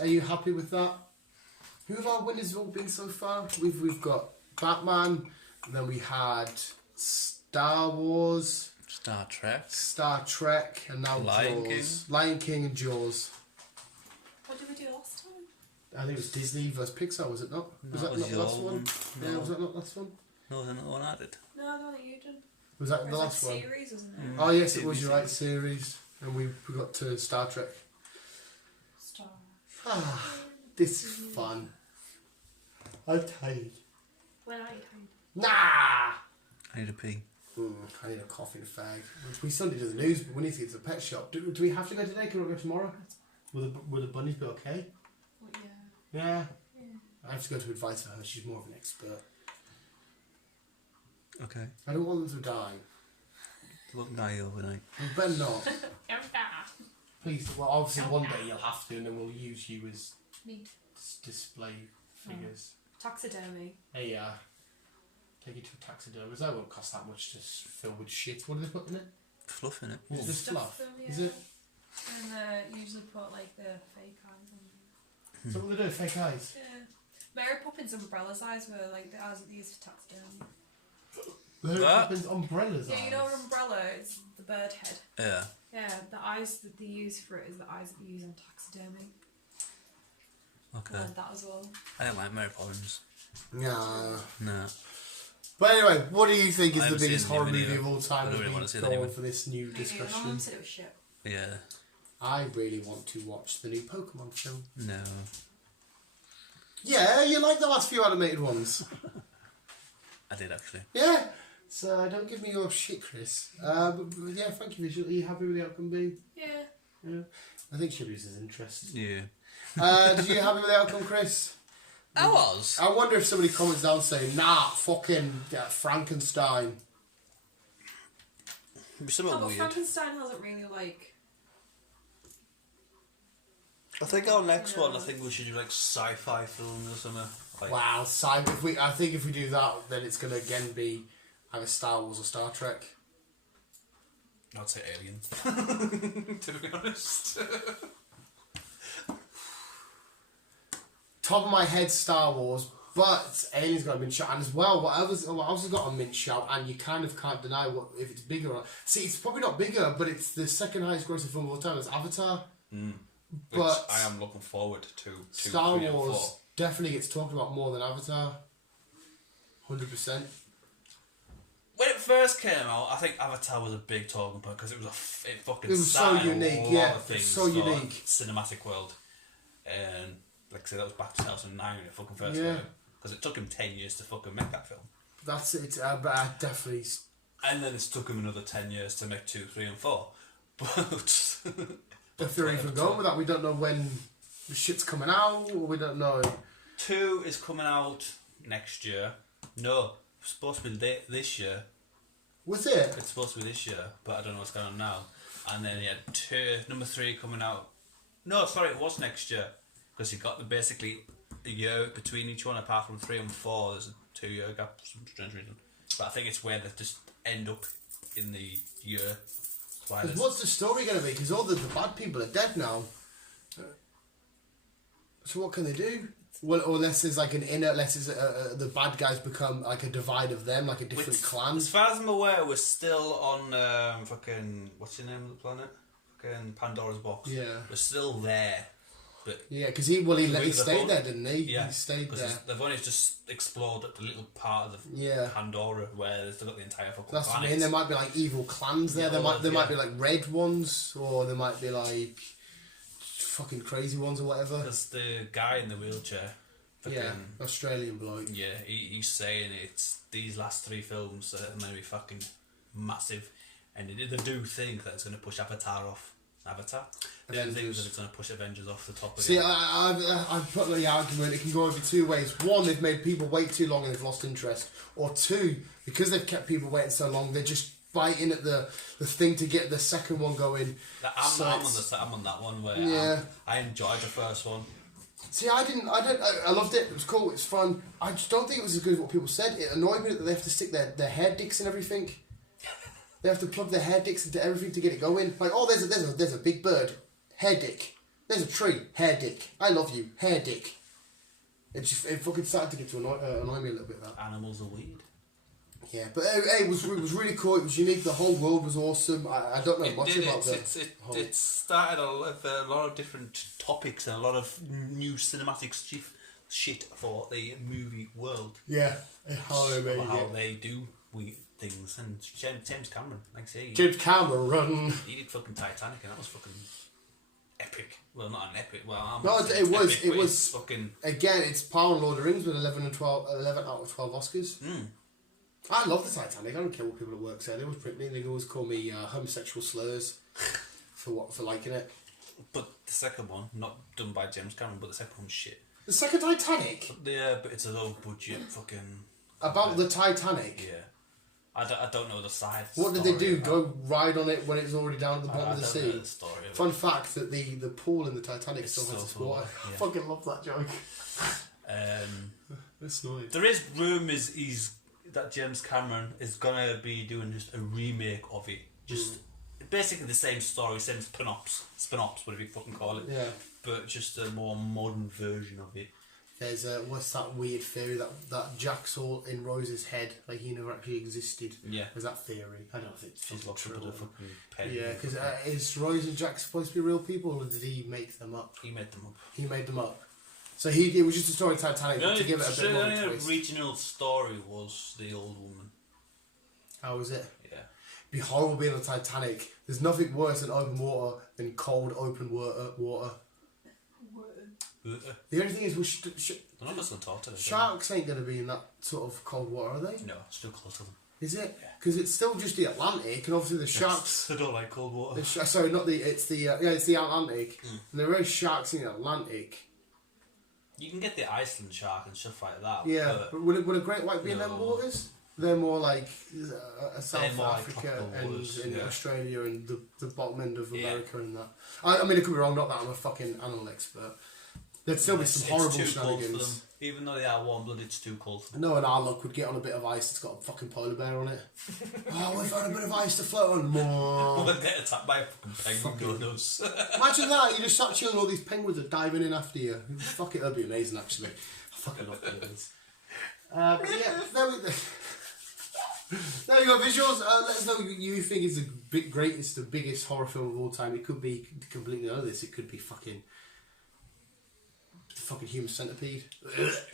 Are you happy with that? Who have our winners all been so far? We've got Batman, and then we had Star Wars, Star Trek. Star Trek, and now Lion Jaws. Lion King and Jaws. What did we do last time? I think it was Disney versus Pixar, was it not? Was that was not the your last one? one. Yeah, No. was that not the last one? No, there's another one added. No, I don't think you did. Was that Or the is last that one? series, wasn't it? Oh yes, it TV was. You're right, series. series, and we got to Star Trek. Star. This is fun. I'm tired. When are you tired? Nah. I need a pee. I need a coffee and a fag. We Sunday to the news, but we need to get to the pet shop. Do we have to go today? Can we go tomorrow? Will the bunnies be okay? Well, Yeah. yeah. I have to go to advice for her. She's more of an expert. Okay. I don't want them to die. Look nice overnight. We better not. Don't die. Please. Well, obviously one day you'll have to, and then we'll use you as Need display figures. taxidermy. Hey, take you to a taxidermist. That won't cost that much to fill with shit. What do they put in it? Fluff in it. Is this fluff? them, Is yeah. it? And usually put like the fake eyes on. So what do they do? Fake eyes? Yeah. Mary Poppins umbrella's eyes were like the eyes that they used for taxidermy. Mary What? Poppins umbrellas. Yeah, you know eyes. an umbrella, it's the bird head. Yeah. Yeah, the eyes that they use for it is the eyes that they use on taxidermy. Okay. I learned that as well. I don't like Mary Poppins. Nah. No. But anyway, what do you think I is the haven't biggest seen horror them movie either. of all time? I don't as really we wanna see go that on either. for this new My discussion. mum said it was shit. Yeah. I really want to watch the new Pokemon film. No. Yeah, you like the last few animated ones. I did actually. Yeah. So don't give me your shit, Chris. But yeah, thank you, Visual. Are you happy with the outcome, B? Yeah. Yeah. I think she loses interest. Yeah. Did you happy with the outcome, Chris? I was. I wonder if somebody comments down saying, nah, fucking Frankenstein. It'd be something Oh, but weird. Frankenstein hasn't really like. I think our next Yeah. one, I think we should do like sci-fi films or something. Like, Wow, I think if we do that, then it's going to again be either Star Wars or Star Trek. I'd say Alien. To be honest. Top of my head, Star Wars. But Alien's got a mint shout, and as well, what else has got a mint shout, and you kind of can't deny if it's bigger or not. See, it's probably not bigger, but it's the second highest grossing film of all time. It's Avatar. Which I am looking forward to. Star Wars definitely gets talked about more than Avatar. 100%. When it first came out, I think Avatar was a big talking point because it fucking It was so started unique, a lot yeah, of things so for unique. cinematic world, and like I said, that was back 2009 when it fucking first Yeah. came out, because it took him 10 years to fucking make that film, That's it. But I definitely. and then it's took him another 10 years to make 2, 3, and 4. But If they're even going with that, we don't know when the shit's coming out, or we don't know. 2 is coming out next year. No, it's supposed to be this year. Was it? It's supposed to be this year, but I don't know what's going on now. And then you had number 3 coming out. No, sorry, it was next year, because you got basically a year between each one. Apart from 3 and 4, there's a 2-year gap for some strange reason. But I think it's where they just end up in the year. What's the story going to be? Because all the bad people are dead now. So what can they do? Well, unless there's like unless the bad guys become like a divide of them, like a different clan. As far as I'm aware, we're still on fucking, what's the name of the planet? Fucking Pandora's box. Yeah. We're still there. But yeah, because he stayed there, didn't he? Yeah. He stayed there. They've only just explored the little part of the Pandora where they've still got the entire fucking That's what I planet. mean. There might be like evil clans there. Yeah, there might be like red ones, or there might be like fucking crazy ones or whatever. Because the guy in the wheelchair, Australian bloke. Yeah, he's saying it's these last 3 films that are going to be fucking massive, and they do think that it's going to push Avatar off. They do think that it's going to push Avengers off the top of it. See, I've put the argument, it can go over 2 ways. One, they've made people wait too long and they've lost interest. Or 2, because they've kept people waiting so long, they're just biting at the thing to get the second one going. I'm on that one where I enjoyed the first one. See, I loved it. It was cool. It's fun. I just don't think it was as good as what people said. It annoyed me that they have to stick their hair dicks and everything. They have to plug their hair dicks into everything to get it going. Like, oh, there's a big bird, hair dick. There's a tree, hair dick. I love you, hair dick. It fucking started to get to annoy me a little bit. That animals are weird. Yeah, but hey, it was really cool. It was unique. The whole world was awesome. I don't know much about it started a lot of different topics and a lot of new cinematic shit for the movie world. Yeah, how they do things. And James Cameron, like I say, James Cameron. He did fucking Titanic, and that was fucking epic. Well, not an epic. Well, it was fucking. Again, it's Power and Lord of the Rings with 11 out of 12 Oscars. I love the Titanic. I don't care what people at work say. They always call me homosexual slurs for liking it. But the second one, not done by James Cameron, but the second one's shit. The second Titanic? But it's a low budget fucking. About the Titanic? Yeah. I don't know the side. What did they do? Go ride on it when it was already down at the bottom of the sea? Know the story of Fun fact that the pool in the Titanic still has its water. Yeah. I fucking love that joke. That's annoying. There is rumours that James Cameron is gonna be doing just a remake of it. Just basically the same story, same spin-offs, whatever you fucking call it. Yeah. But just a more modern version of it. There's what's that weird theory that Jack's all in Rose's head, like he never actually existed. Yeah. There's that theory. I don't think She's locked up with a fucking pen. Yeah, because is Rose and Jack supposed to be real people, or did he make them up? He made them up. He made them up. So it was just a story of Titanic to give it a bit more The twist. original story was the old woman. How was it? Yeah. It'd be horrible being on Titanic. There's nothing worse than open water than cold open water. The only thing is, they're not listening to talk to them. Sharks ain't going to be in that sort of cold water, are they? No, still close to them. Is it? Because it's still just the Atlantic, and obviously the sharks. They don't like cold water. Sorry, not the. It's the it's the Atlantic, and there are sharks in the Atlantic. You can get the Iceland shark and stuff like that. Yeah, but would a great white be in them waters? They're more like South more Africa like and Australia and the bottom end of America and that. I mean, it could be wrong. Not that I'm a fucking animal expert. There'd still be some horrible shenanigans. Even though they are warm blooded, it's too cold for them. No, and our luck would get on a bit of ice that's got a fucking polar bear on it. Oh, we found a bit of ice to float on. More. We'll get attacked by a fucking penguin. Imagine that, you just sat chilling, all these penguins are diving in after you. Fuck it, that'd be amazing actually. I fucking love penguins. But yeah, there we go. Visuals. Let us know what you think is the greatest, the biggest horror film of all time. It could be completely other this. It could be fucking Human Centipede. That's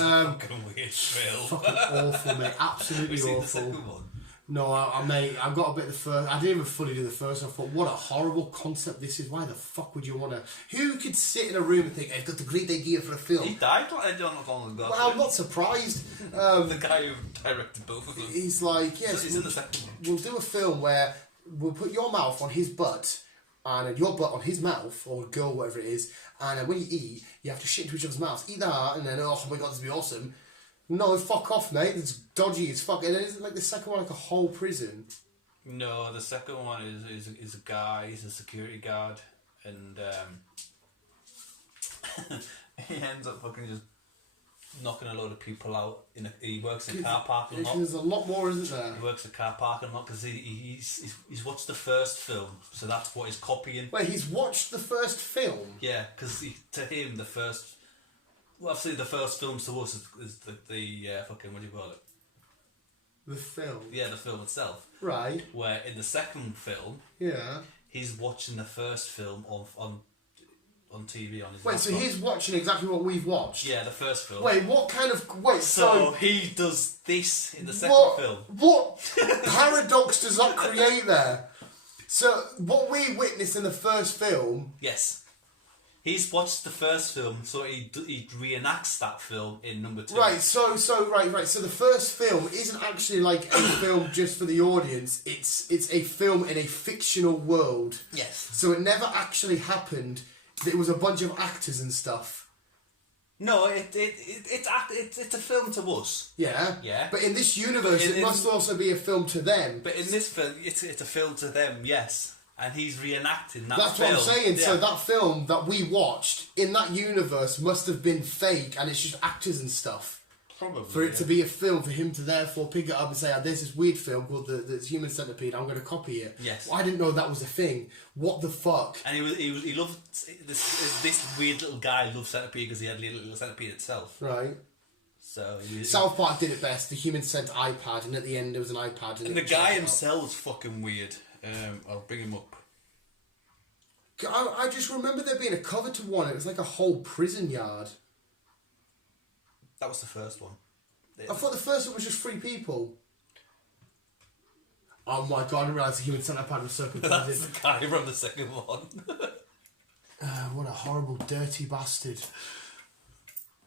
a fucking weird trail. Fucking awful, mate. Absolutely Have you seen awful. the second one? No, I got a bit of the first. I didn't even fully do the first. I thought, what a horrible concept this is. Why the fuck would you want to? Who could sit in a room and think, I've got the great idea for a film? He died not long ago. Well, I'm not surprised. The guy who directed both of them. He's like, yes, He's in the second one. we'll do a film where we'll put your mouth on his butt and your butt on his mouth, or girl, whatever it is, and when you eat, you have to shit into each other's mouths. Eat that, and then, oh my god, this will be awesome. No, fuck off, mate. It's dodgy. It's fucking. And isn't like the second one like a whole prison? No, the second one is a guy. He's a security guard, and he ends up fucking just knocking a load of people out. He works in a car parking lot. There's a lot more, isn't there? He works a car parking lot because he's watched the first film, so that's what he's copying. Wait, he's watched the first film? Yeah, because to him the first. Well, obviously the first film to us is the fucking, what do you call it? The film? Yeah, the film itself. Right. Where in the second film, Yeah. he's watching the first film on TV on his Wait, laptop. so he's watching exactly what we've watched? Yeah, the first film. Wait, what kind of... Wait, So he does this in the second what, film. What paradox does that create there? So, what we witnessed in the first film... Yes. He's watched the first film, so he reenacts that film in number 2. Right, so the first film isn't actually like a film just for the audience. It's a film in a fictional world. Yes. So it never actually happened. It was a bunch of actors and stuff. No, it's a film to us. Yeah. Yeah. But in this universe, it must also be a film to them. But in this film, it's a film to them, yes. And he's reenacting that That's film. what I'm saying. Yeah. So that film that we watched in that universe must have been fake, and it's just actors and stuff. Probably. For it to be a film, for him to therefore pick it up and say, oh, there's this weird film called the Human Centipede, I'm going to copy it. Yes. Well, I didn't know that was a thing. What the fuck? And he loved this weird little guy loved Centipede because he had little Centipede itself. Right. So South Park did it best. The Human sent iPad, and at the end there was an iPad. and the guy himself's fucking weird. I'll bring him up. I just remember there being a cover to one. It was like a whole prison yard. That was the first one. I thought the first one was just 3 people. Oh my god, I didn't realise the Human Centipede was so That's confusing. the guy from the second one. What a horrible, dirty bastard.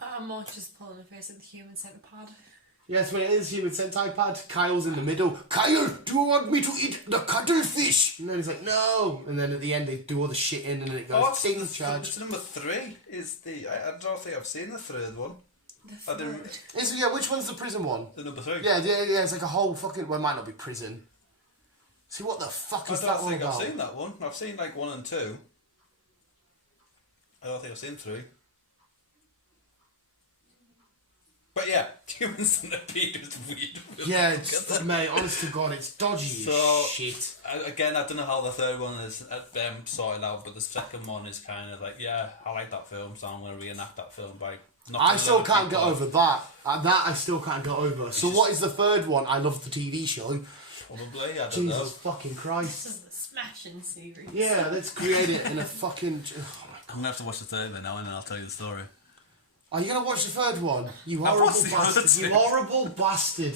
I'm more just pulling the face of the human centipede. Yes, when it is Human Centipede, Kyle's in the middle. Kyle, do you want me to eat the cuttlefish? And then he's like, no. And then at the end they do all the shit in and then it goes, ding, charge. It's number 3. Is the I don't think I've seen the third one. The I didn't. Yeah, which one's the prison one? The number 3. Yeah, it's like a whole fucking... Well, it might not be prison. See, what the fuck I is don't that one think about? I've seen that one. I've seen like 1 and 2. I don't think I've seen 3. But yeah, Human Centipede is weird. Yeah, it's, mate, honest to God, it's dodgy So, as shit. Again, I don't know how the third one is sorted out, but the second one is kind of like, yeah, I like that film, so I'm going to reenact that film by... I still can't get over that. That I still can't get over. So what is the third one? I love the TV show. Probably, I don't Jesus know. fucking This Christ. is the smashing series. Yeah, let's create it in a fucking... I'm going to have to watch the third one now and then I'll tell you the story. Are you going to watch the third one? You I've horrible watched the other bastard. You two. horrible bastard.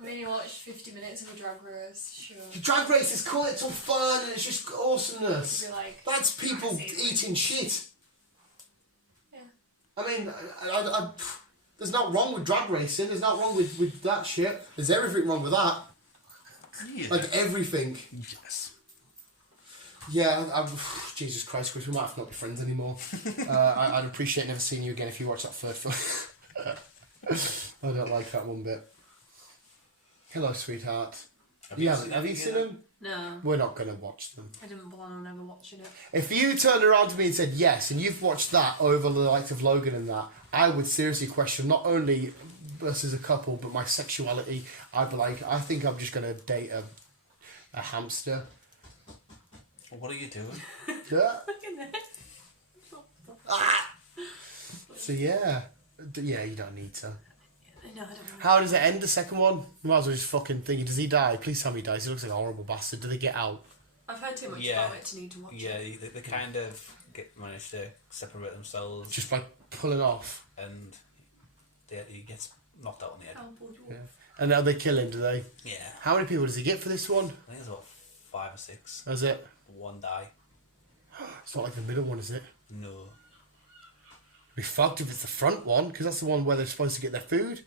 I mean, you watched 50 minutes of a drag race, sure. The drag race is cool, it's all fun, and it's just awesomeness. You'd be like, That's people massive. eating shit. Yeah. I mean, there's nothing wrong with drag racing, there's nothing wrong with that shit. There's everything wrong with that. Yeah. Like, everything. Yes. Yeah, Jesus Christ, Chris, we might have to not be friends anymore. I'd appreciate never seeing you again if you watch that third film. I don't like that one bit. Hello, sweetheart. Have you seen them? No, We're not going to watch them. I didn't plan on ever watching it. If you turned around to me and said yes, and you've watched that over the likes of Logan and that, I would seriously question not only us as a couple, but my sexuality. I'd be like, I think I'm just going to date a hamster. What are you doing? Yeah. Look at this. So yeah, you don't need to. And No, I don't know. How does it end, the second one? You might as well just fucking think, does he die? Please tell me he dies. He looks like a horrible bastard. Do they get out? I've heard too much Yeah. about it to need to watch Yeah, it. they kind of manage to separate themselves, Just by pulling off. and he gets knocked out on the head. Yeah. And now they kill him, do they? Yeah, How many people does he get for this one? I think it's about 5 or 6. Is it? One die. It's not like the middle one, is it? No. Be fucked if it's the front one, because that's the one where they're supposed to get their food.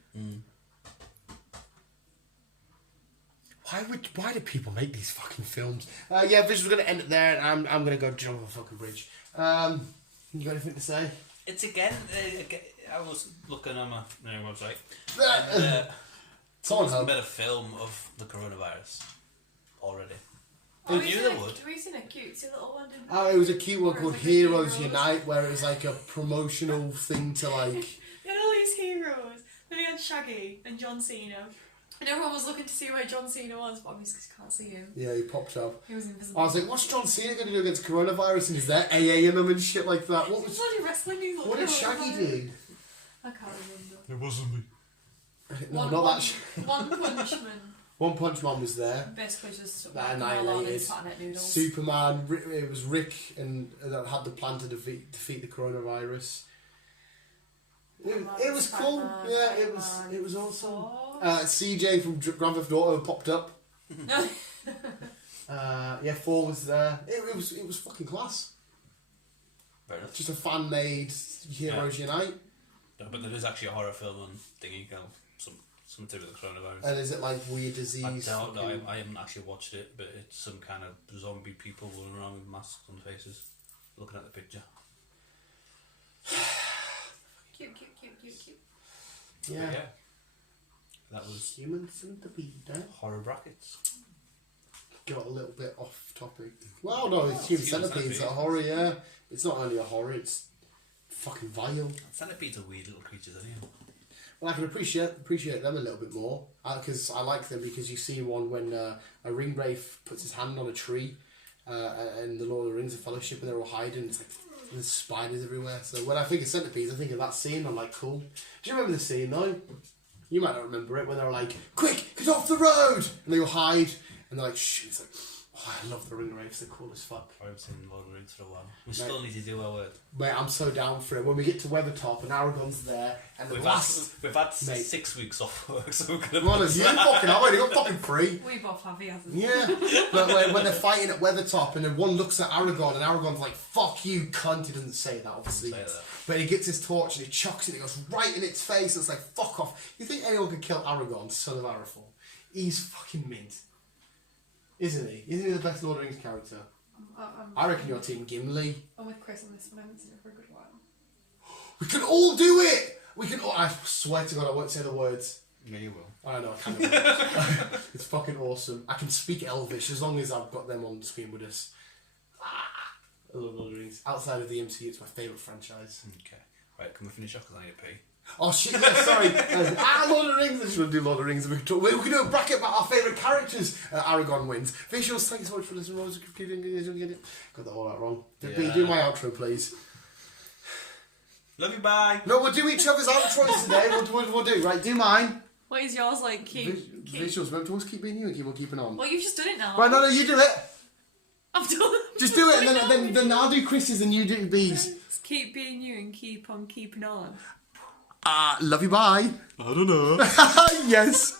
Why do people make these fucking films? Yeah, this was going to end it there, and I'm going to go jump off a fucking bridge. You got anything to say? It's again. I was looking on my website. Someone Someone's made a film of the coronavirus already. Oh, I knew they would. Have you seen a cutesy little one? Didn't Oh, it was a cute one Or called it's like Heroes Heroes. Unite, where it was like a promotional thing to like... You had all these heroes. Then you had Shaggy and John Cena. And everyone was looking to see where John Cena was, but obviously you can't see him. Yeah, he popped up. He was invisible. I was like, what's John Cena going to do against coronavirus? And is there AA in them and shit like that? Bloody wrestling news. What did Shaggy do? I can't remember. It wasn't me. No, One- not one- that shit. One Punch Man. One Punch Man was there. Basically just That walking around annihilated. and patting at noodles. Superman, it was Rick and that had the plan to defeat the coronavirus. It was cool. Yeah, it was awesome. CJ from Grand Theft Auto popped up. Yeah, 4 was there. It was fucking class. Fair enough. Just a fan made Heroes Unite. No, but there is actually a horror film on thingy, something to do with the coronavirus. And is it like weird disease? I don't know. fucking- I haven't actually watched it, but it's some kind of zombie people running around with masks on faces. Looking at the picture. Cute. But Yeah. That was Human centipede. Eh? horror brackets. Got a little bit off topic. Well, no, it's human Human centipedes. centipede. A horror, yeah. It's not only a horror. It's fucking vile. Centipedes are weird little creatures, aren't you? Well, I can appreciate them a little bit more because I like them because you see one when a ring wraith puts his hand on a tree and the Lord of the Rings of Fellowship and they're all hiding. It's like there's spiders everywhere. So when I think of centipedes, I think of that scene. I'm like, cool. Do you remember the scene though? You might not remember it when they're like, quick, get off the road, and they all hide and they're like, shh. It's like, oh, I love the ring wraiths. They're cool as fuck. I haven't seen Lord of the Rings for a while. We still need to do our word. Mate, I'm so down for it. When we get to Weathertop and Aragorn's there, and the last... We've had Mate. 6 weeks off work, so we're gonna. One of you fucking have already got fucking free. We both have, he hasn't. Yeah, but when they're fighting at Weathertop and then one looks at Aragorn and Aragorn's like, fuck you, cunt. He doesn't say that, obviously. Say that. But he gets his torch and he chucks it and it goes right in its face. And it's like, fuck off. You think anyone could kill Aragorn, son of Arathorn? He's fucking mint. Isn't he? Isn't he the best Lord of the Rings character? I reckon you're Team Gimli. I'm with Chris on this one. I haven't seen it for a good while. We can all do it! We can all... I swear to God, I won't say the words. Yeah, you will. I know, I kind of It's fucking awesome. I can speak Elvish as long as I've got them on screen with us. I love Lord of the Rings. Outside of the MCU, it's my favourite franchise. Okay. Right, can we finish off? Because I need to pee. Oh shit, yeah, sorry. Lord of the Rings. I just want to do Lord of the Rings. We can do a bracket about our favourite characters. Aragorn wins. Visuals, thank you so much for listening. Got that all out wrong. Yeah. Do my outro, please. Love you, bye! No, we'll do each other's outros today. We'll do, right? Do mine. What is yours like? Keep. Visuals, remember to always keep being you and keep on keeping on. Well, you've just done it now. Right, no, you do it. I've done. Just do it, and then I'll do Chris's and you do B's. Just keep being you and keep on keeping on. Love you, bye. I don't know. Yes.